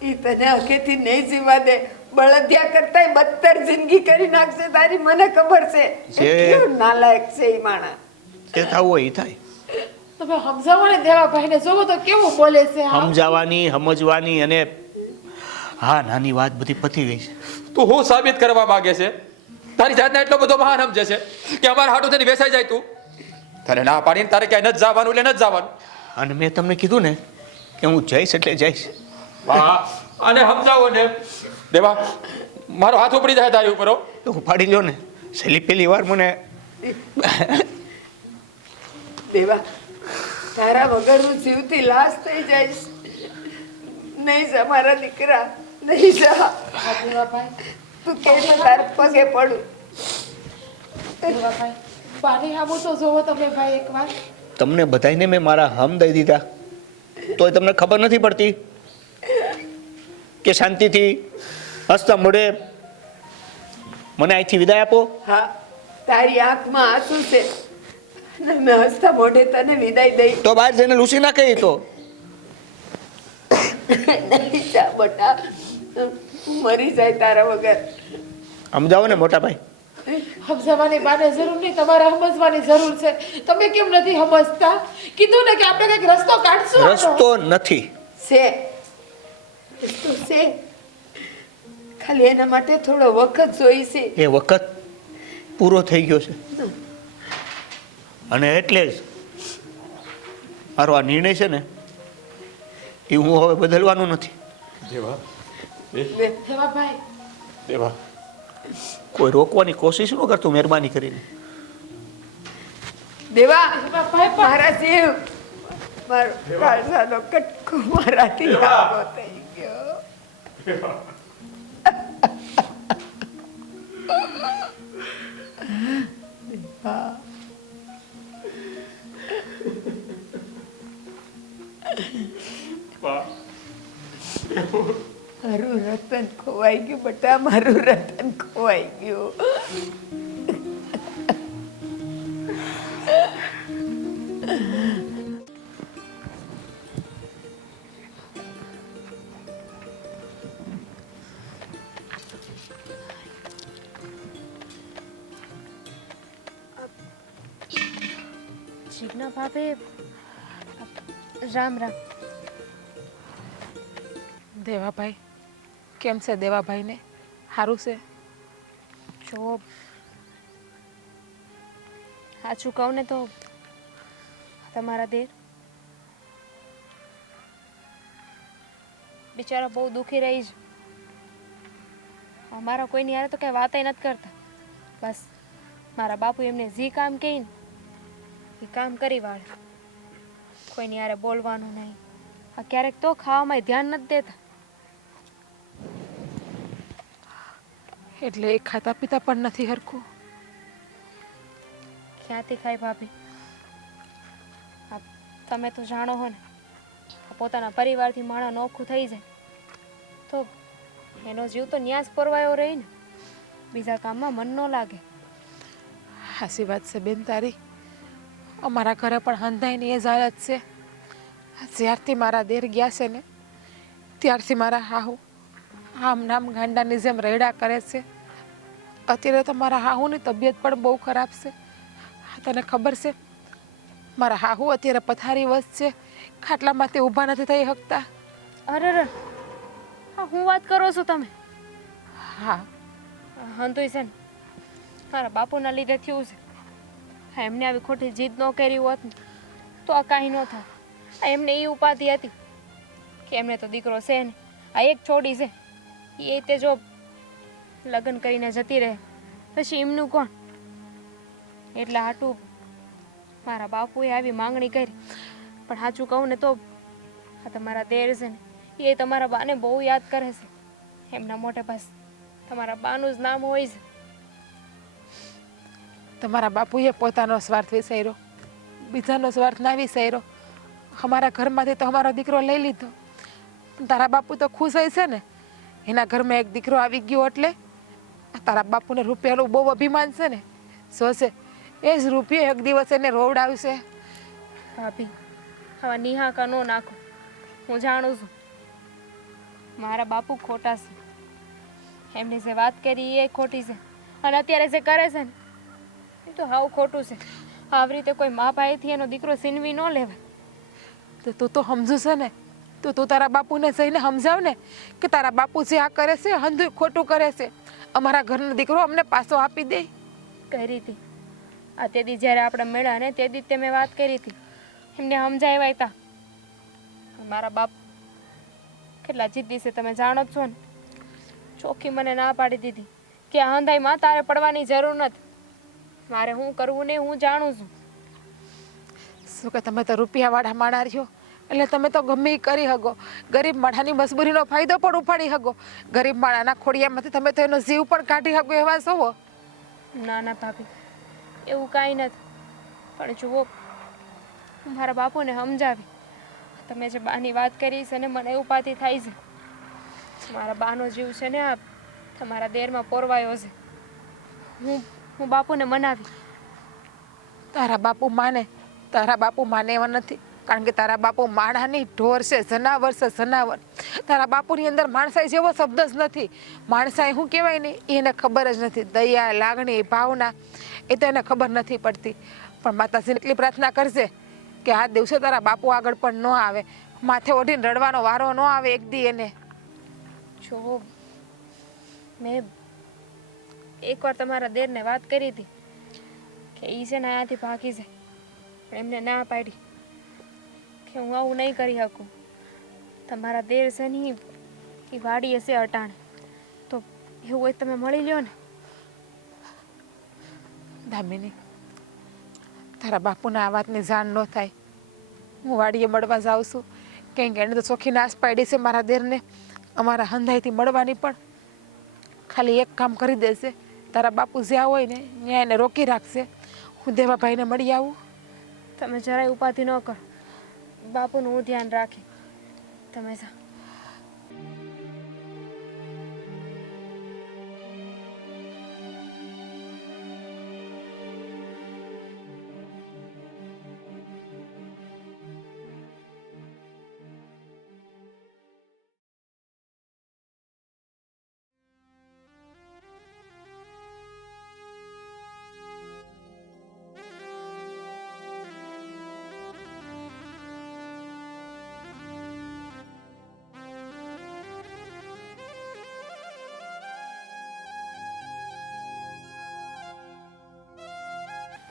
ઈ તને હકેથી નહીં જીવા દે. બળદિયા કરતા બદતર જિંદગી કરી નાખશે તારી, મને ખબર છે. એટલો નાલાયક છે ઈ માણસ. જે થવું હોય એ થાય. તમે સમજાવો ને દેવાભાઈને, જોવો તો કેવું બોલે છે. હા, સમજાવવાની સમજવાની અને હા નાની વાત બધી પતી ગઈ છે. તું હું સાબિત કરવા માંગે છે? તારી જાતને એટલો બધો મહાન સમજે છે કે અમારા હાટું થઈને બેસાઈ જાય તું? તને ના પાડીને તારે ક્યાંય નથી જવાનું એટલે નથી જવાનું. અને મેં તમને કીધું ને કે હું જઈશ એટલે જઈશ. હા અને સમજાવો ને દેવા, મારો હાથ ઉપડી જાય તારી ઉપર હો. તો ઉપાડી લ્યો ને. છેલ્લી પહેલી વાર મને દેવા, તારા વગર હું જીવતી લાશ થઈ જઈશ. નહીં જા મારા દીકરા, નહીં જા. હા, દેવાભાઈ, તું કે તાર પગે પડું. દેવાભાઈ, પાણી આવું તો જોવો તમે ભાઈ એકવાર. તમને બધાને મેં મારા હમ દઈ દીધા તોય તમને ખબર નથી પડતી કે શાંતિથી હસતા મોઢે મને અહીંથી વિદાય આપો. હા, તારી આંખમાં આંસુ છે અને મેં હસતા મોઢે તને વિદાય દઈ. તો બહાર જઈને લૂસી ના કહી તો. નહીં જા બટા, મરી જાય તારા વગર. સમજાવો ને મોટા ભાઈ. સમજાવવાની બાને જરૂર નહીં, તમારે સમજવાની જરૂર છે. તમે કેમ નથી સમજતા? કીધું ને કે આપણે કંઈક રસ્તો કાઢશું. આનો. રસ્તો નથી. છે રસ્તો છે, ખાલી એના માટે થોડો વખત જોઈશે. એ વખત પૂરો થઈ ગયો છે અને એટલે જ મારો આ નિર્ણય છે ને એ હું હવે બદલવાનો નથી. દેવા દેવાભાઈ, દેવા કોઈ રોકવાની કોશિશ ન કરતું મહેરબાની કરીને. દેવા મારા શિવ મારો કાળજાનો કટકો મારાથી લાંબો થઈ ગયો. મારું રતન ખોવાઈ ગયું બટા, મારું રતન ખોવાઈ ગયું. જીજ્ઞા ભાભી રામ રામ. દેવાભાઈ કેમ છે? દેવાભાઈને સારું છે? જો સાચું કહું ને તો તમારા દેર બિચારા બહુ દુખી રહી છે. અમારા કોઈની યારે તો કઈ વાતય નથી કરતા. બસ મારા બાપુ એમને જે કામ કહે ને એ કામ કરી વાળે. કોઈની યારે બોલવાનું નહીં. આ ક્યારેક તો ખાવામાં ધ્યાન નથી દેતા. એટલે એ ખાતા પીતા પણ નથી હરખું? ક્યાંથી ખાય ભાભી? આ તમે તો જાણો હો ને, આ પોતાના પરિવારથી માણસ નોખું થઈ જાય તો એનો જીવ તો ન્યાસ પરવાયો રહી ને, બીજા કામમાં મન ન લાગે. હાસી વાત છે બેન તારી. અમારા ઘરે પણ હંધાઈની એ જ હાલત છે. જ્યારથી મારા દેર ગયા છે ને ત્યારથી મારા હાહુ આમ નામ ગાંડાની જેમ રેડા કરે છે. અત્યારે તો મારા હાહુની તબિયત પણ બહુ ખરાબ છે. તને ખબર છે મારા હાહુ અત્યારે પથારી વસ છે, ખાટલામાંથી ઊભા નથી થઈ શકતા. અરે હા, હું વાત કરો છો તમે? હા હંતુય છે ને મારા બાપુના લીધે થયું છે. હા, એમને આવી ખોટી જીદ ન કરી હોત ને તો આ કાંઈ ન થાય. એમને એ ઉપાધિ હતી કે એમને તો દીકરો છે ને, આ એક છોડી છે એ તે જો લગ્ન કરીને જતી રહે પછી એમનું કોણ? એટલે હાટું મારા બાપુએ આવી માંગણી કરી. પણ સાચું કહું ને તો આ તમારા દેર છે ને એ તમારા બાને બહુ યાદ કરે છે. એમના મોટે પાસ તમારા બાનું જ નામ હોય છે. તમારા બાપુએ પોતાનો સ્વાર્થ વિસાર્યો, બીજાનો સ્વાર્થ ના વિસાર્યો. અમારા ઘરમાંથી તો અમારો દીકરો લઈ લીધો. તારા બાપુ તો ખુશ હોય છે ને, એના ઘરમાં એક દીકરો આવી ગયો એટલે તારા બાપુને રૂપિયાનું બહુ અભિમાન છે ને. સોસે એ જ રૂપિયો એક દિવસ એને રોવડાવશે. ભાભી હવે નિહાકા ન નાખો. હું જાણું છું મારા બાપુ ખોટા છે. એમની જે વાત કરી એ ખોટી છે અને અત્યારે જે કરે છે ને એ તો હાવ ખોટું છે. આવી રીતે કોઈ મા ભાઈથી એનો દીકરો સીનવી ન લેવાય. તો તું તો સમજુ છે ને, તો તું તારા બાપુને જઈને સમજાવ ને કે તારા બાપુ જે આ કરે છે હંધુય ખોટું કરે છે. અમારા ઘરનો દીકરો અમને પાછો આપી દે. કરી હતી આ તે દી જ્યારે આપણે મળ્યા ને તે દી તે મેં વાત કરી હતી. એમને સમજાવ્યા હતા. મારા બાપ કેટલા જિદ્દી છે તમે જાણો જ છો ને. ચોખ્ખી મને ના પાડી દીધી કે આ હંધાઈમાં તારે પડવાની જરૂર નથી. મારે શું કરવું ને હું જાણું છું. શું કે તમે તો રૂપિયાવાળા માણા રહ્યો એટલે તમે તો ગમે એ કરી શકો. ગરીબ માણાની મજબૂરીનો ફાયદો પણ ઉપાડી શકો. ગરીબ માણાના ખોડિયામાંથી તમે તો એનો જીવ પણ કાઢી શકો એવા છો. ના ના ભાભી એવું કાંઈ નથી. પણ જુઓ મારા બાપુને સમજાવી. તમે જે બાની વાત કરી છે ને મને ઉપાધિ થાય છે. મારા બાનો જીવ છે ને આ તમારા દેરમાં પોરવાયો છે. હું બાપુને મનાવી. તારા બાપુ માને? તારા બાપુ માને એવા નથી. કારણ કે તારા બાપુ માણાની ઢોર છે, જનાવર છે, જનાવર. તારા બાપુની અંદર માણસાઈ જેવો શબ્દ જ નથી. માણસાઈ શું કહેવાય ને એને ખબર જ નથી. દયા, લાગણી, ભાવના એ તો એને ખબર નથી પડતી. પણ માતાજીને એટલી પ્રાર્થના કરશે કે આ દિવસે તારા બાપુ આગળ પણ ન આવે, માથે ઓઢીને રડવાનો વારો ન આવે એક દી એને. જો મેં એકવાર તમારા દેરને વાત કરી હતી કે એ છે ને અહીંયાથી ભાગી જાય. પણ એમને ના પાડી કે હું આવું નહીં કરી શકું. તમારા દેર છે ને એ વાડી હશે અટાણે તો એવું હોય તમે મળી લ્યો ને. દામિની તારા બાપુને આ વાતની જાણ ન થાય. હું વાડીએ મળવા જાઉં છું, કેમ કે એને તો ચોખ્ખી નાશ પાડી છે મારા દેરને અમારા હંધાઈથી મળવાની. પણ ખાલી એક કામ કરી દેશે, તારા બાપુ જ્યાં હોય ને ત્યાં એને રોકી રાખશે. હું દેવાભાઈને મળી આવું. તમે જરાય ઉપાધિ ન કરો, બાપુનું હું ધ્યાન રાખી. તમે જા.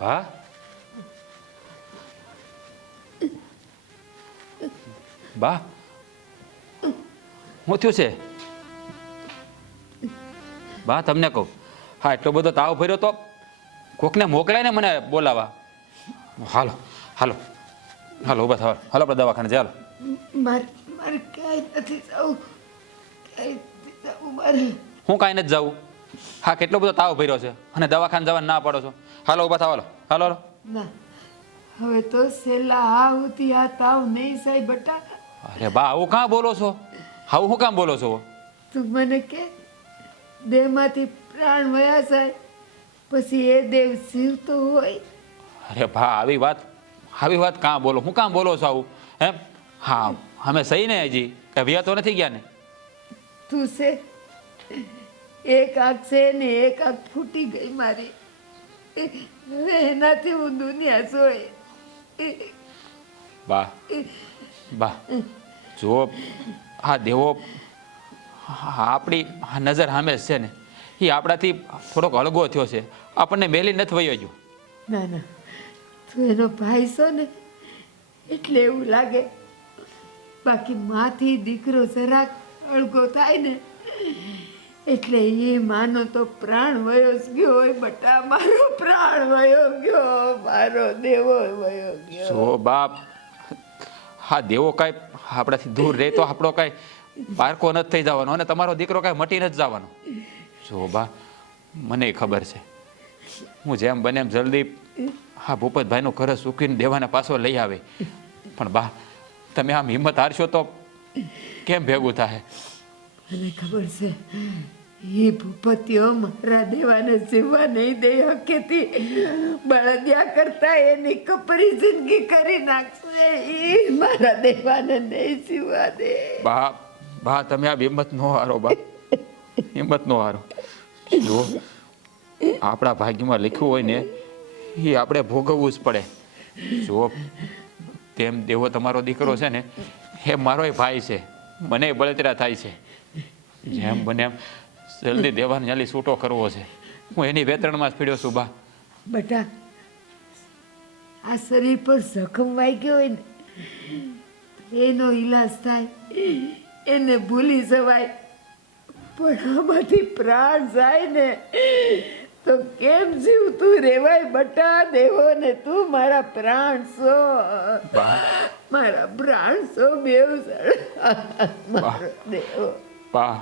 બા બા શું થયું છે? બા તમને કહું, હા એટલો બધો તાવ ભર્યો તો કોકને મોકલાય ને મને બોલાવા. હાલો હાલો હાલો ઊભા થવા, હાલો આપણે દવાખાને ચાલો. મારે ક્યાંય નથી જવું, ક્યાંય નથી જવું મારે. હું કાંઈ નથી જવું. હા કેટલો બધો તાવ ભર્યો છે અને દવાખાને જવા ના પાડો છો. હાલો ઊભા થવા, હાલો હાલો. ના, હવે તો છેલ્લા હા હુતી આ તાવ નહીં સાહેબ બટા. અરે બા આવું કાં બોલો છો? આવું શું કામ બોલો છો? તું મને કે દેહમાંથી પ્રાણ વયા જાય પછી એ દેવ જીવતો હોય? અરે ભા આવી વાત કાં બોલો? હું કામ બોલો છો આવું? એમ હા અમે સહી ને હજી કે વ્યા તો નથી ગયા ને? તું છે એક આંખ છે ને એક આંખ ફૂટી ગઈ મારી. હવે એનાથી હું દુનિયા જોઈ. બા બા જો આ દેવો આપણી નજર સામે છે ને એ આપણાથી થોડોક અળગો થયો છે, આપણને મેલી નથી વયો ગયો. ના ના, તું એનો ભાઈ છો ને એટલે એવું લાગે, બાકી માથી દીકરો જરાક અળગો થાય ને એટલે એ માનો તો પ્રાણ વયો જ ગયો હોય બટા. મારો પ્રાણ વયો ગયો, મારો દેવો વયો ગયો. જો બાપ હા દેવો કાંઈ આપણાથી દૂર રહે તો આપણો કાંઈ પારકો નથી થઈ જવાનો અને તમારો દીકરો કાંઈ મટી નથી જવાનો. જો બા મને ખબર છે, હું જેમ બને એમ જલ્દી હા ભૂપતભાઈનું ઘર સૂકીને દેવાને પાછો લઈ આવે. પણ બા તમે આમ હિંમત હારશો તો કેમ ભેગું થાય? મને ખબર છે એ ભૂપતિઓ મારા દેવાને જીવવા નહીં દે હકેથી. બળદિયા કરતા એની કપરી જિંદગી કરી નાખશે. એ મારા દેવાને નહીં જીવવા દે. બા બા તમે આ હિંમત નો હારો બા, હિંમત નો હારો. જો આપણા ભાગ્યમાં લખ્યું હોય ને એ આપણે ભોગવવું જ પડે. જો તેમ દેવો તમારો દીકરો છે ને એ મારોય ભાઈ છે, મને બળતરા થાય છે. જેમ બને એમ જલ્દી દેવાને જાલી છૂટો કરવો છે. હું એની વેતરણમાં જ પીડ્યો છું બા. બટા આ શરીર પર જખમ વાગ્યો હોય ને એનો ઈલાજ થાય, એને ભૂલી જવાય. પણ આમાંથી પ્રાણ જાય ને તો કેમ જીવતું રેવાય બટા. દેવો ને તું મારા પ્રાણ છો, મારા પ્રાણ છો બેવ મારો દેવો. બા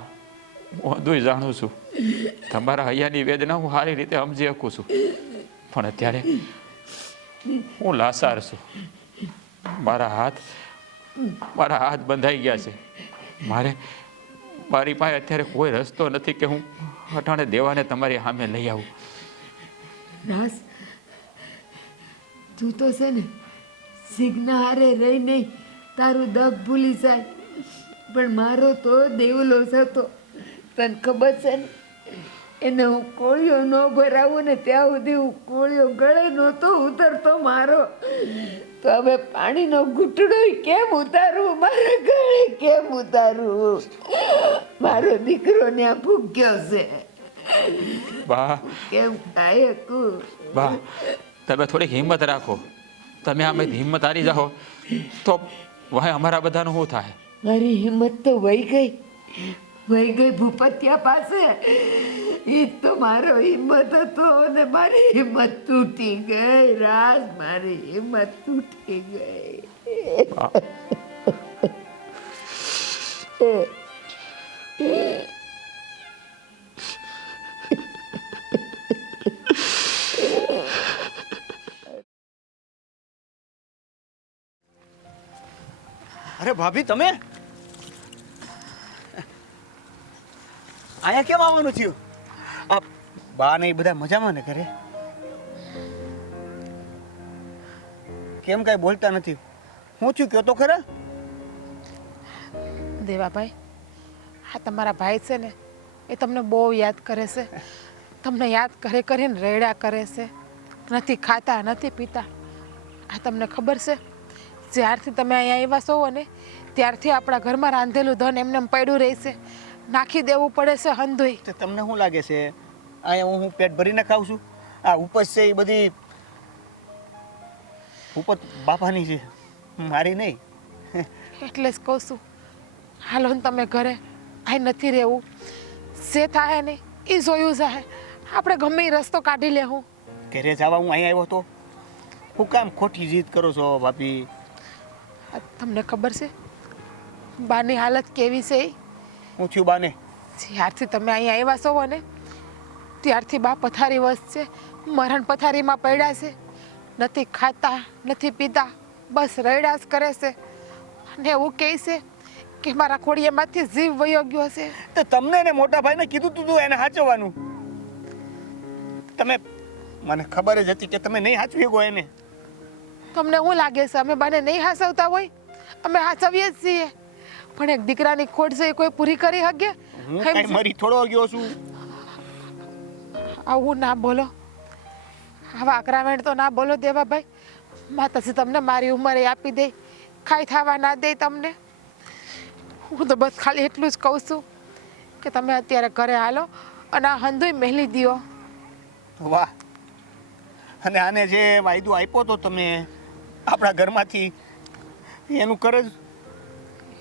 હું બધું જાણું છું, તમારા હૈયાની વેદના હું સારી રીતે સમજી શકું છું, પણ અત્યારે હું લાસાર છું. મારા હાથ બંધાઈ ગયા છે. મારી પાસે અત્યારે કોઈ રસ્તો નથી કે હું અટાણે દેવાને તમારી સામે લઈ આવું. રાસ તું તો છે ને સિગ્ના હારે રહી નહીં તારું દગ ભૂલી જાય, પણ મારો તો દેવલો હતો. તને ખબર છે ને એને હું કોળિયો ન ભરાવું ને ત્યાં સુધી હું કોળિયો ગળે નહોતો ઉતરતો મારો. તો હવે પાણીનો ઘૂંટડો કેમ ઉતારવું, મારા ગળે કેમ ઉતારવું? મારો દીકરો ત્યાં ભૂખ્યો છે, બા કેમ થાય કું? બા તમે થોડીક હિંમત રાખો. તમે આમે હિંમત હારી જાઓ તો ભાઈ અમારા બધાનું શું થાય? મારી હિંમત તો વહી ગઈ, વહી ગઈ ભૂપતિયા પાસે. એ તો મારો હિંમત હતો ને મારી હિંમત તૂટી ગઈ. રાજ, મારી હિંમત તૂટી ગઈ. અરે ભાભી, તમે આયા કેમ આવવાનું થયું? આ બા ને એ બધા મજામાં ને ઘરે? કેમ કાંઈ બોલતા નથી? હું થયું કયો તો ખરા? દેવાભાઈ, આ તમારા ભાઈ છે ને એ તમને બહુ યાદ કરે છે. તમને યાદ કરે કરીને રેડા કરે છે. નથી ખાતા, નથી પીતા. આ તમને ખબર છે, જ્યારથી તમે અહીંયા આવ્યા છો ને ત્યારથી આપણા ઘરમાં રાંધેલું ધન એમને એમ પડ્યું રહેશે. નાખી દેવું પડે છે હંધોઈ. તો તમને શું લાગે છે અહીંયા હું પેટ ભરીને ખાઉં છું? આ ઉપજ છે એ બધી ઉપજ બાપાની છે, મારી નહીં. એટલે જ કહું છું, હાલો ને તમે ઘરે. અહીં નથી રહેવું. જે થાય ને એ જોયું જાય. આપણે ગમે એ રસ્તો કાઢી લેવું. ઘરે જવા હું અહીંયા આવ્યો તો હું કામ ખોટી જીદ કરો છો ભાભી? આ તમને ખબર છે બાની હાલત કેવી છે? હું થયું બાને? જ્યારથી તમે અહીંયા આવ્યા છો ને ત્યારથી બા પથારી વસ છે. મરણ પથારીમાં પડ્યા છે. નથી ખાતા, નથી પીતા, બસ રડ્યા જ કરે છે. અને એવું કહે છે કે મારા ખોડિયામાંથી જીવ વયો ગયો છે. તો તમને ને મોટા ભાઈને કીધું તું એને સાચવવાનું. તમે, મને ખબર જ હતી કે તમે નહીં સાચવી ગયો એને. તમને શું લાગે છે અમે બાને નહીં હાસવતા હોય? અમે હાસવીએ જ છીએ. પણ એક દીકરાની ખોટ છે એ કોઈ પૂરી કરી શકે? હું કઈ મરી થોડો ગયો છું. આવું ના બોલો. આવા આકરામણ તો ના બોલો દેવાભાઈ. માતાજી તમને મારી ઉંમરે આપી દે, ખાઈ ખાવા ના દે તમને. હું તો બસ ખાલી એટલું જ કહું છું કે તમે અત્યારે ઘરે હાલો અને આ હંધોય મહેલી દ્યો. વાહ! અને આને જે વાયદો આપ્યો તો તમે આપણા ઘરમાંથી, એનું કરજ?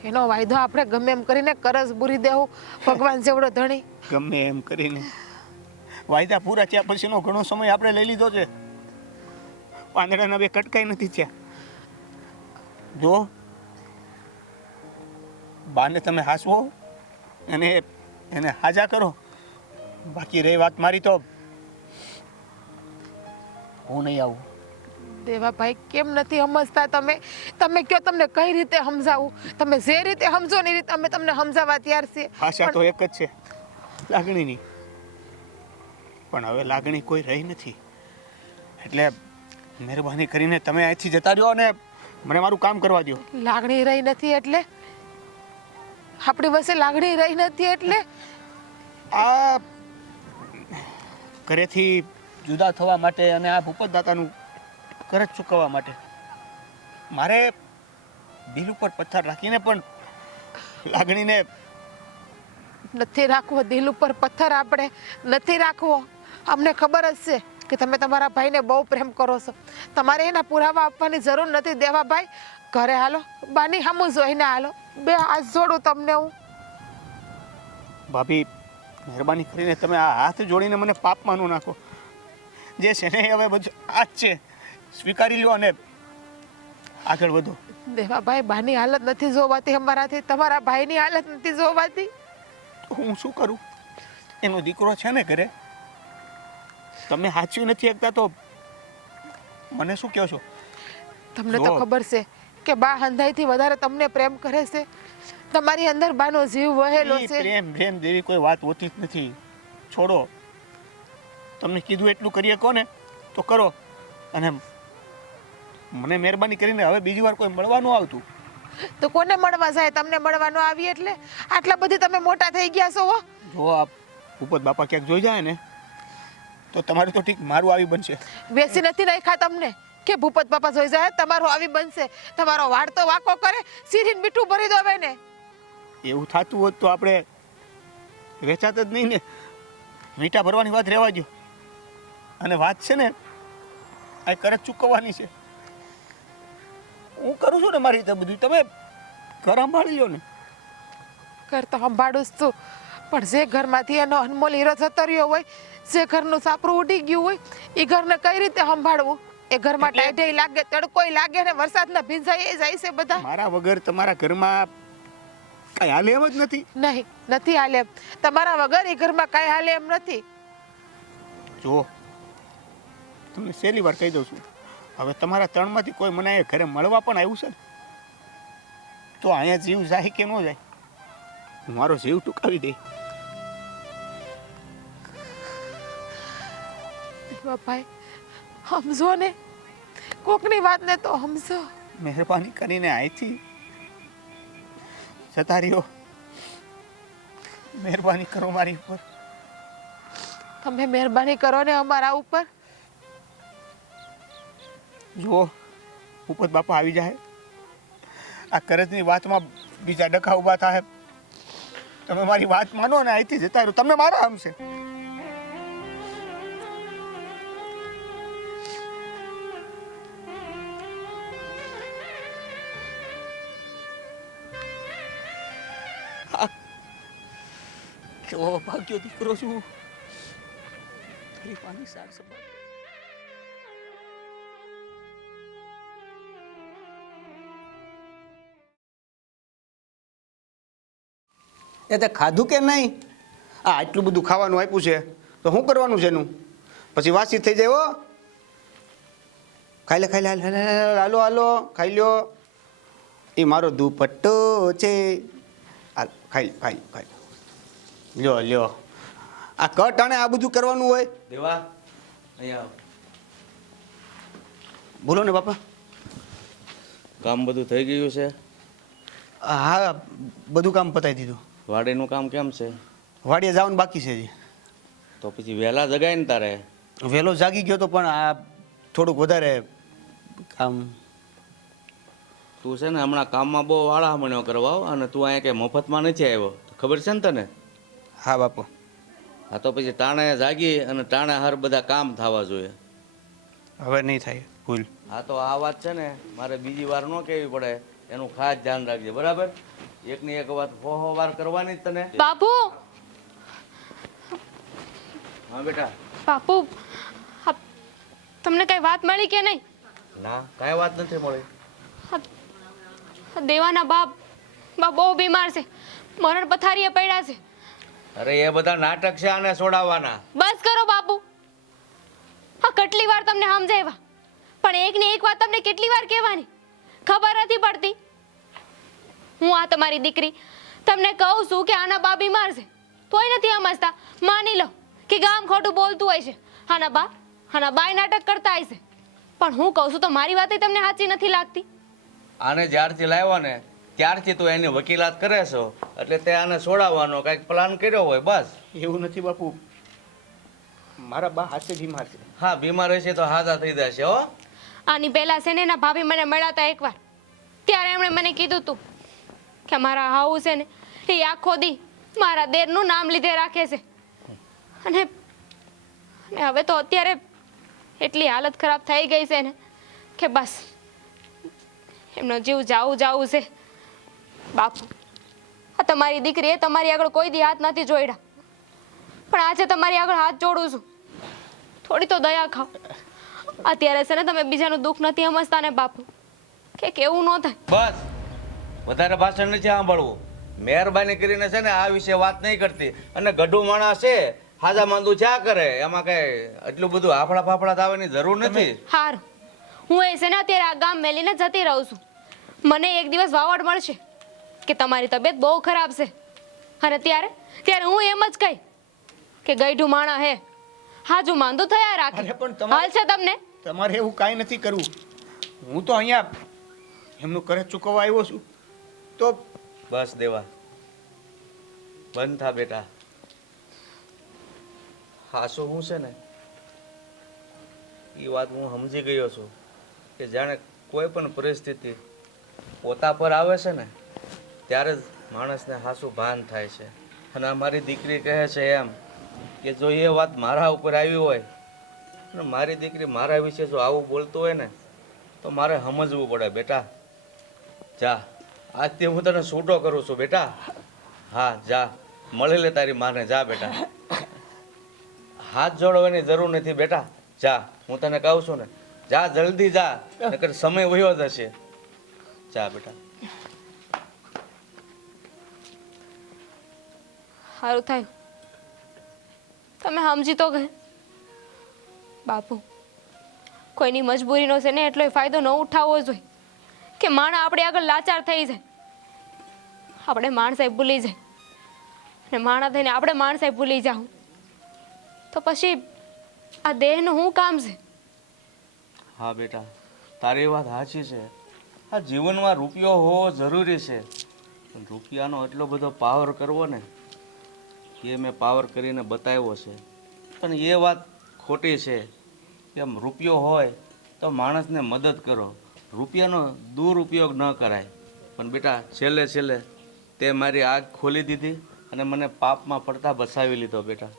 એનો વાયદો આપણે ગમે એમ કરીને કરજ બુરી દેવું. ભગવાન જેવડો ધણી. ગમે એમ કરીને વાયદા પૂરા થયા પછીનો ઘણો સમય આપણે લઈ લીધો છે. પાંદડાના બે કટકાઈ નથી થયા. જો બાને તમે હાસવો અને એને હાજા કરો. બાકી રહી વાત મારી તો હું નહીં આવું. દેવાભાઈ, કેમ નથી સમજતા તમે? તમે કયો તમને કઈ રીતે સમજાવું? તમે જે રીતે સમજો ને એ રીતે અમે તમને સમજાવવા તૈયાર છીએ. ભાષા તો એક જ છે, લાગણીની. પણ હવે લાગણી કોઈ રહી નથી. એટલે મહેરબાની કરીને તમે અહીંથી જતા રહ્યો અને મને મારું કામ કરવા દો. લાગણી રહી નથી એટલે? આપણી વચ્ચે લાગણી રહી નથી એટલે? આ ઘરેથી જુદા થવા માટે અને આ ભૂપત દાતાનું કરજ ચૂકવવા માટે મારે દિલ ઉપર પથ્થર રાખીને પણ લાગણીને નથી રાખવો. દિલ ઉપર પથ્થર આપણે નથી રાખવો. અમને ખબર જ છે કે તમે તમારા ભાઈને બહુ પ્રેમ કરો છો. તમારે એના પુરાવા આપવાની જરૂર નથી દેવાભાઈ. ઘરે હાલો, બાની સામું જોઈને હાલો. બે હાથ જોડું તમને હું. ભાભી, મહેરબાની કરીને તમે આ હાથ જોડીને મને પાપમાં ન નાખો. જે છે ને હવે બધું આ જ છે, સ્વીકારી લો અને આગળ વધો. દેવાભાઈ, બાની હાલત નથી જોવાતી અમારાથી. તમારા ભાઈની હાલત નથી જોવાતી. હું શું કરું? એનો દીકરો છે ને ઘરે. તમે સાચવી નથી શકતા તો મને શું કહો છો? તમને તો ખબર છે કે બા હંધાઈથી વધારે તમને પ્રેમ કરે છે. તમારી અંદર બાનો જીવ વહેલો ઈ છે. પ્રેમ જેવી કોઈ વાત હોતી જ નથી. છોડો. તમને કીધું એટલું કરીએ કોને તો કરો. અને મને મહેરબાની કરીને હવે બીજી વાર કોઈ મળવાનું આવતું. તો કોને મળવા જાય? તમને મળવાનો આવી એટલે? આટલા બધી તમે મોટા થઈ ગયા છો. જો આ ભૂપત બાપા ક્યાંક જોઈ જાય ને તો તમારું તો ઠીક, મારું આવી બનશે. બેસી નથી રાખ્યા તમને કે ભૂપત બાપા જોઈ જાય તમારો આવી બનશે? તમારો વાળ તો વાકો કરે, સીરીને મીઠું ભરી દો ને. એવું થતું હોત તો આપણે વેચાત જ નહીં ને. મીઠા ભરવાની વાત રહેવા દો. અને વાત છે ને આ કરજ ચૂકવવાની છે. હું કરું છું ને મારી રીતે બધું. તમે ઘર સંભાળી લો ને. ઘર તો સંભાળું જ છું, પણ જે ઘરમાંથી એનો અનમોલ હીરો જતો રહ્યો હોય, જે ઘરનું સાપરું ઉડી ગયું હોય, એ ઘરને કઈ રીતે સંભાળવું? એ ઘરમાં ટાઢેય લાગે, તડકોય લાગે ને વરસાદના ભીંજાઈ જાય છે બધા. મારા વગર તમારા ઘરમાં કાંઈ હાલે એમ જ નથી. નહીં, નથી હાલે એમ. તમારા વગર એ ઘરમાં કાંઈ હાલે એમ નથી. જો તમને છેલ્લી વાર કહી દઉં છું, હવે તમારા ત્રણમાંથી કોઈ મને અહીંયા ઘરે મળવા પણ આવ્યું છે ને, તો અહીંયા જીવ જાય કે ન જાય, હું મારો જીવ ટૂંકાવી દે. ભાઈ સમજો ને, કોકની વાતને તો સમજો. મહેરબાની કરીને અહીંથી જતા રહ્યો. મહેરબાની કરો મારી ઉપર. તમે મહેરબાની કરો ને અમારા ઉપર. જુઓ ભૂપત બાપા આવી જાય, આ કરજની વાતમાં બીજા ડખા ઊભા થાય, તમે મારી વાત માનો ને અહીંથી જતા રહ્યો. તમને મારા આમ છે. કેવો ભાગ્યો દીકરો છું, તારી પાણી સાર સંભાળ. એ તે ખાધું કે નહીં? આ આટલું બધું ખાવાનું આપ્યું છે તો શું કરવાનું છે એનું? પછી વાસી થઈ જાય. હો ખાઈ લે, ખાઈ લે, હાલો હાલો ખાઈ લ્યો. એ મારો દુપટ્ટો છે. ખાઈ ખાઈ ખાઈ લ્યો લ્યો. આ કટ અને આ બધું કરવાનું હોય. દેવા અહીંયા આવ. બોલો ને બાપા. કામ બધું થઈ ગયું છે? હા, બધું કામ પતાવી દીધું. વાડીનું કામ કેમ છે? વાડીએ જવાનું બાકી છે હજી. તો પછી વહેલા જગાય ને તારે. વહેલો જાગી ગયો તો પણ આ થોડુંક વધારે કામ. તું છે ને હમણાં કામમાં બહુ વાળામણ્યો કરવા આવ, અને તું અહીંયા કે મફતમાં નથી આવ્યો, ખબર છે ને તને? હા બાપુ. હા તો પછી ટાણે જાગી અને ટાણે હર બધા કામ થવા જોઈએ. હવે નહીં થાય ભૂલ. હા તો આ વાત છે ને મારે બીજી વાર ન કહેવી પડે, એનું ખાસ ધ્યાન રાખજે, બરાબર? એકની એક વાત હો વાર કરવાની જ તને. બાપુ, હા બેટા. બાપુ, તમને કઈ વાત મળી કે નહીં? ના, કાંઈ વાત નથી મળી. દેવાના બાપ બહુ બીમાર છે, મરણ પથારીએ પડ્યા છે. અરે એ બધા નાટક છે, આને છોડાવવાના. બસ કરો બાપુ. હા, કેટલી વાર તમને સમજાવ્યા, પણ એકની એક વાત તમને કેટલી વાર કહેવાની? ખબર નથી પડતી. હું આ તમારી દીકરી તમને કહું છું કે આના બા બીમાર છે, તોય નથી સમજતા. માની લો કે ગામ ખોટું બોલતું હોય છે, આના બાય નાટક કરતા હોય છે, પણ હું કહું છું તો મારી વાત તમને સાચી નથી લાગતી. આને જ્યારથી લાવ્યો ને ત્યારથી તું એની વકીલાત કરે છો, એટલે તે આને છોડાવવાનો કંઈક પ્લાન કર્યો હોય. બસ એવું નથી બાપુ, મારા બા હાથે બીમાર છે. હા, બીમાર હશે તો હાજા થઈ જશે. હો, આની પહેલા છે ને એના ભાભી મને મળ્યા હતા એકવાર, ત્યારે એમણે મને કીધું હતું કે મારા હાઉ છે ને એ આખો દી મારા દેરનું નામ લીધે રાખે છે, અને હવે તો અત્યારે એટલી હાલત ખરાબ થઈ ગઈ છે ને કે બસ એમનો જીવ જાવું છે. બાપુ, આ તમારી દીકરીએ તમારી આગળ કોઈ દી હાથ નથી જોડ્યા, પણ આજે તમારી આગળ હાથ જોડું છું. થોડી તો દયા ખાઓ. અત્યારે છે ને તમે બીજાનું દુઃખ નથી સમજતા ને બાપુ, કે કેવું ન થાય. બસ વધારે ભાષણ નથી સાંભળવું. મહેરબાની કરીને છે ને આ વિશે વાત નહીં કરતી. અને ગઢું માણસ છે, હાજા માંદુ ચા કરે, એમાં કઈ એટલું બધું આફડા ફાફડા થવાની જરૂર નથી. હારું, હું એ છે ને અત્યારે આ ગામ મેલીને જતી રહું છું. મને એક દિવસ વાવડ મળશે કે તમારી તબિયત બહુ ખરાબ છે, અને ત્યારે હું એમ જ કહી કે ગઈઢું માણા હે, હાજુ માંદું થયા રાખે. અરે પણ તમારે- હાલ છે તમને? તમારે એવું કાંઈ નથી કરવું. હું તો અહીંયા એમનું કરજ ચૂકવવા આવ્યો છું. તો બસ દેવા, બંધ થા બેટા. હાસુ હું છે ને એ વાત હું સમજી ગયો છું કે જાણે કોઈ પણ પરિસ્થિતિ પોતા પર આવે છે ને ત્યારે જ માણસને હાસુ ભાન થાય છે. અને અમારી દીકરી કહે છે એમ કે જો એ વાત મારા ઉપર આવી હોય અને મારી દીકરી મારા વિશે જો આવું બોલતું હોય ને તો મારે સમજવું પડે. બેટા જા, આજથી હું તને છૂટો કરું છું બેટા. હા જા મળી લે તારી માને. જા બેટા, હાથ જોડવાની જરૂર નથી બેટા. જા, હું તને કહું છું ને, જા જલ્દી જા, નકર સમય વયો જશે. જા બેટા. સારું થયું તમે સમજી તો ગਏ. બાપુ, કોઈની મજબૂરીનો છે ને એટલો ફાયદો ન ઉઠાવવો જોઈએ કે માણસ આપણે આગળ લાચાર થઈ જાય, આપણે માણસાઈ ભૂલી જાય, અને માણસ થઈને આપણે માણસાઈ ભૂલી જાઉં તો પછી આ દેહનું શું કામ છે? હા બેટા, તારી વાત સાચી છે. આ જીવનમાં રૂપિયો હોવો જરૂરી છે, પણ રૂપિયાનો એટલો બધો પાવર કરવો ને, એ મેં પાવર કરીને બતાવ્યો છે. પણ એ વાત ખોટી છે કે રૂપિયો હોય તો માણસને મદદ કરો, રૂપિયાનો દુરુપયોગ ન કરાય. પણ બેટા, છેલ્લે છેલ્લે તે મારી આંખ ખોલી દીધી અને મને પાપમાં પડતા બચાવી લીધો બેટા.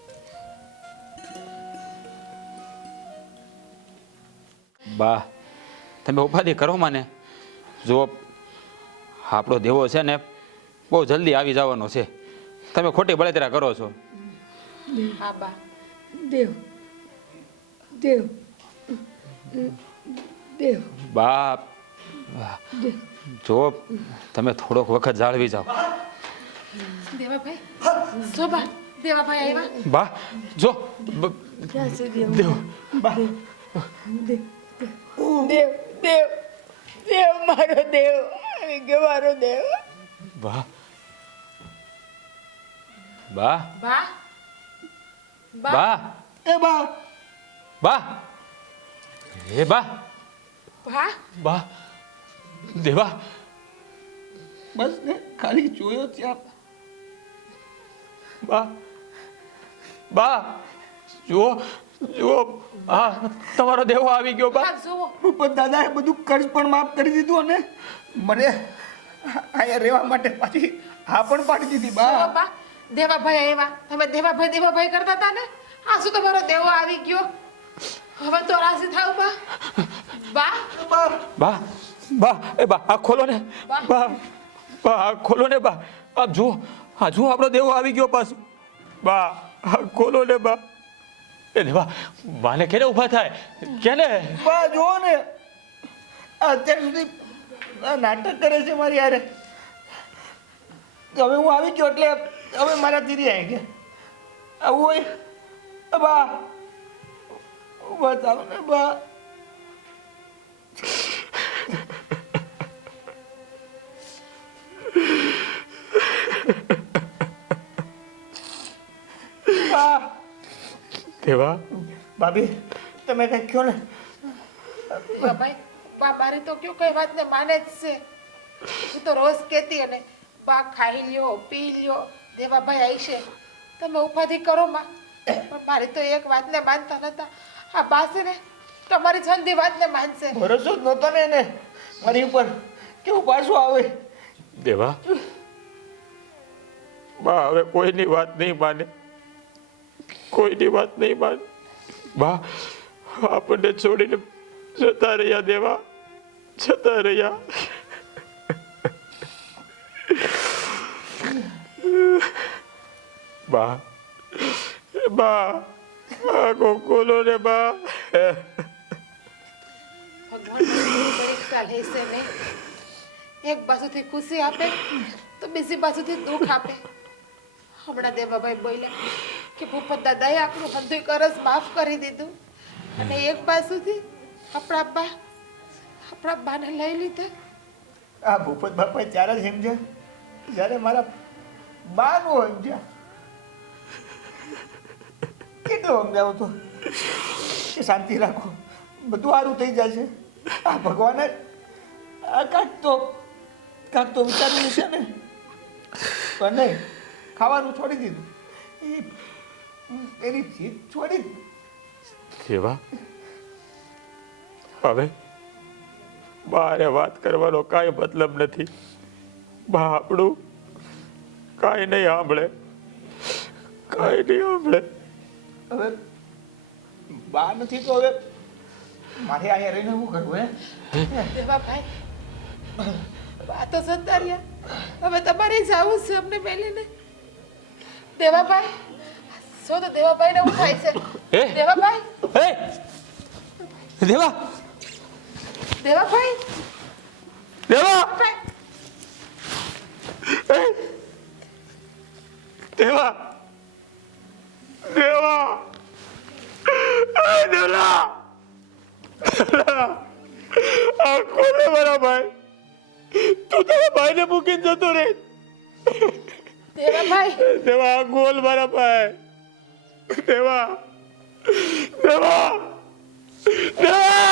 બા, તમે ઉપાધિ કરો મને. જો આપણો દેવો છે ને બહુ જલ્દી આવી જવાનો છે, તમે ખોટી બળતરા કરો છો. હા બા. દેવ દેવ દેવ બા, જો તમે થોડોક વખત જાળવી જાઓ. દેવાભાઈ, જો બા, દેવાભાઈ આવ્યા. બા જો ક્યાં સુધી દેવ દેવ દેવ દેવ દેવ મારો દેવ આવી ગયો, મારો દેવ. બા બા બા, બા એ બા, બા એ બા બા, બા દેવા. બસ ને ખાલી જોયો ત્યાં. બા બા જુઓ જુઓ, હા તમારો દેવો આવી ગયો. બા બા જુઓ. પણ દાદાએ બધું કર્જ પણ માફ કરી દીધું અને મને અહીંયા રહેવા માટે પાછી હા પણ પાડી દીધી. જુઓ બા બા, દેવાભાઈ આવ્યા. તમે દેવાભાઈ દેવાભાઈ કરતા હતા ને, આ શું તમારો દેવો આવી ગયો? હવે તો રાજી થાવ બા. બા, બા બા એ બા આ ખોલો ને. બા. બા બા આ ખોલો ને. બા આ જુઓ, આ જુઓ આપણો દેવો આવી ગયો પાછો. બા આ ખોલો ને. બા એ દેવા, બાને કેને ઊભા થાય કેને? બા જુઓ ને, અત્યાર સુધી આ નાટક કરે છે મારી યારે. હવે હું આવી ગયો એટલે હવે મારા ધીરે આવી ગયા. આવું હોય બા, બતાવો ને બા. બા, દેવા ભાભી તમે કંઈક કહો ને. ભાઈ, બા મારી તો કયો કઈ વાત ને માને જ છે. હું તો રોજ કહેતી અને બા ખાઈ લ્યો, પી લ્યો, દેવાભાઈ આવી છે, તમે ઉપાધિ કરો માં. પણ મારી તો એક વાતને માનતા નતા. આ બા છે ને તમારી છંદી વાતને માનશે. ભરોસો જ નહોતો ને એને મારી ઉપર, કેવું પાછું આવે. દેવા, બા હવે કોઈની વાત નહીં માને, કોઈની વાત નહીં માને. બા આપણને છોડીને જતા રહ્યા. દેવા જતા રહ્યા. બા બા આખો ખોલો ને. બા ભગવાન મારી પરીક્ષા લેશે ને, એક બાજુથી ખુશી આપે તો બીજી બાજુથી દુઃખ આપે. હમણાં દેવાભાઈ બોલ્યા કે ભૂપત દાદાએ આપણું હંધુય કરજ માફ કરી દીધું, અને એક બાજુથી આપણા બાને લઈ લીધા. આ ભૂપત બાપા ત્યારે જ સમજ્યા જ્યારે મારા બાનું સમજ્યા. કેટલું સમજાવું તો કે શાંતિ રાખો, બધું સારું થઈ જાય છે. આ ભગવાને આ કાંક તો વિચાર્યું છે ને. પણ નહીં, ખાવાનું છોડી દીધું, એની જીત છોડી. દેવા, હવે બારે વાત કરવાનો કાંઈ મતલબ નથી. બા આપણું કાંઈ નહીં સાંભળે, કાંઈ નહીં સાંભળે. હવે બા નથી તો હવે મારે અહીંયા રહીને શું કરવું હે? દેવાભાઈ, બા તો જતા રહ્યા, હવે તમારે જવું છે અમને મેલીને. દેવાભાઈ, શું તો દેવાભાઈને એવું થાય છે? હે? દેવાભાઈ, હે દેવા દેવાભાઈ, દેવા દેવા દેવા દેવા આ કોને મારા ભાઈ? તું તારા ભાઈને મૂકીને જતો રે. દેવાભાઈ, દેવા આ ગોલ મારા ભાઈ. દેવા દેવા દેવા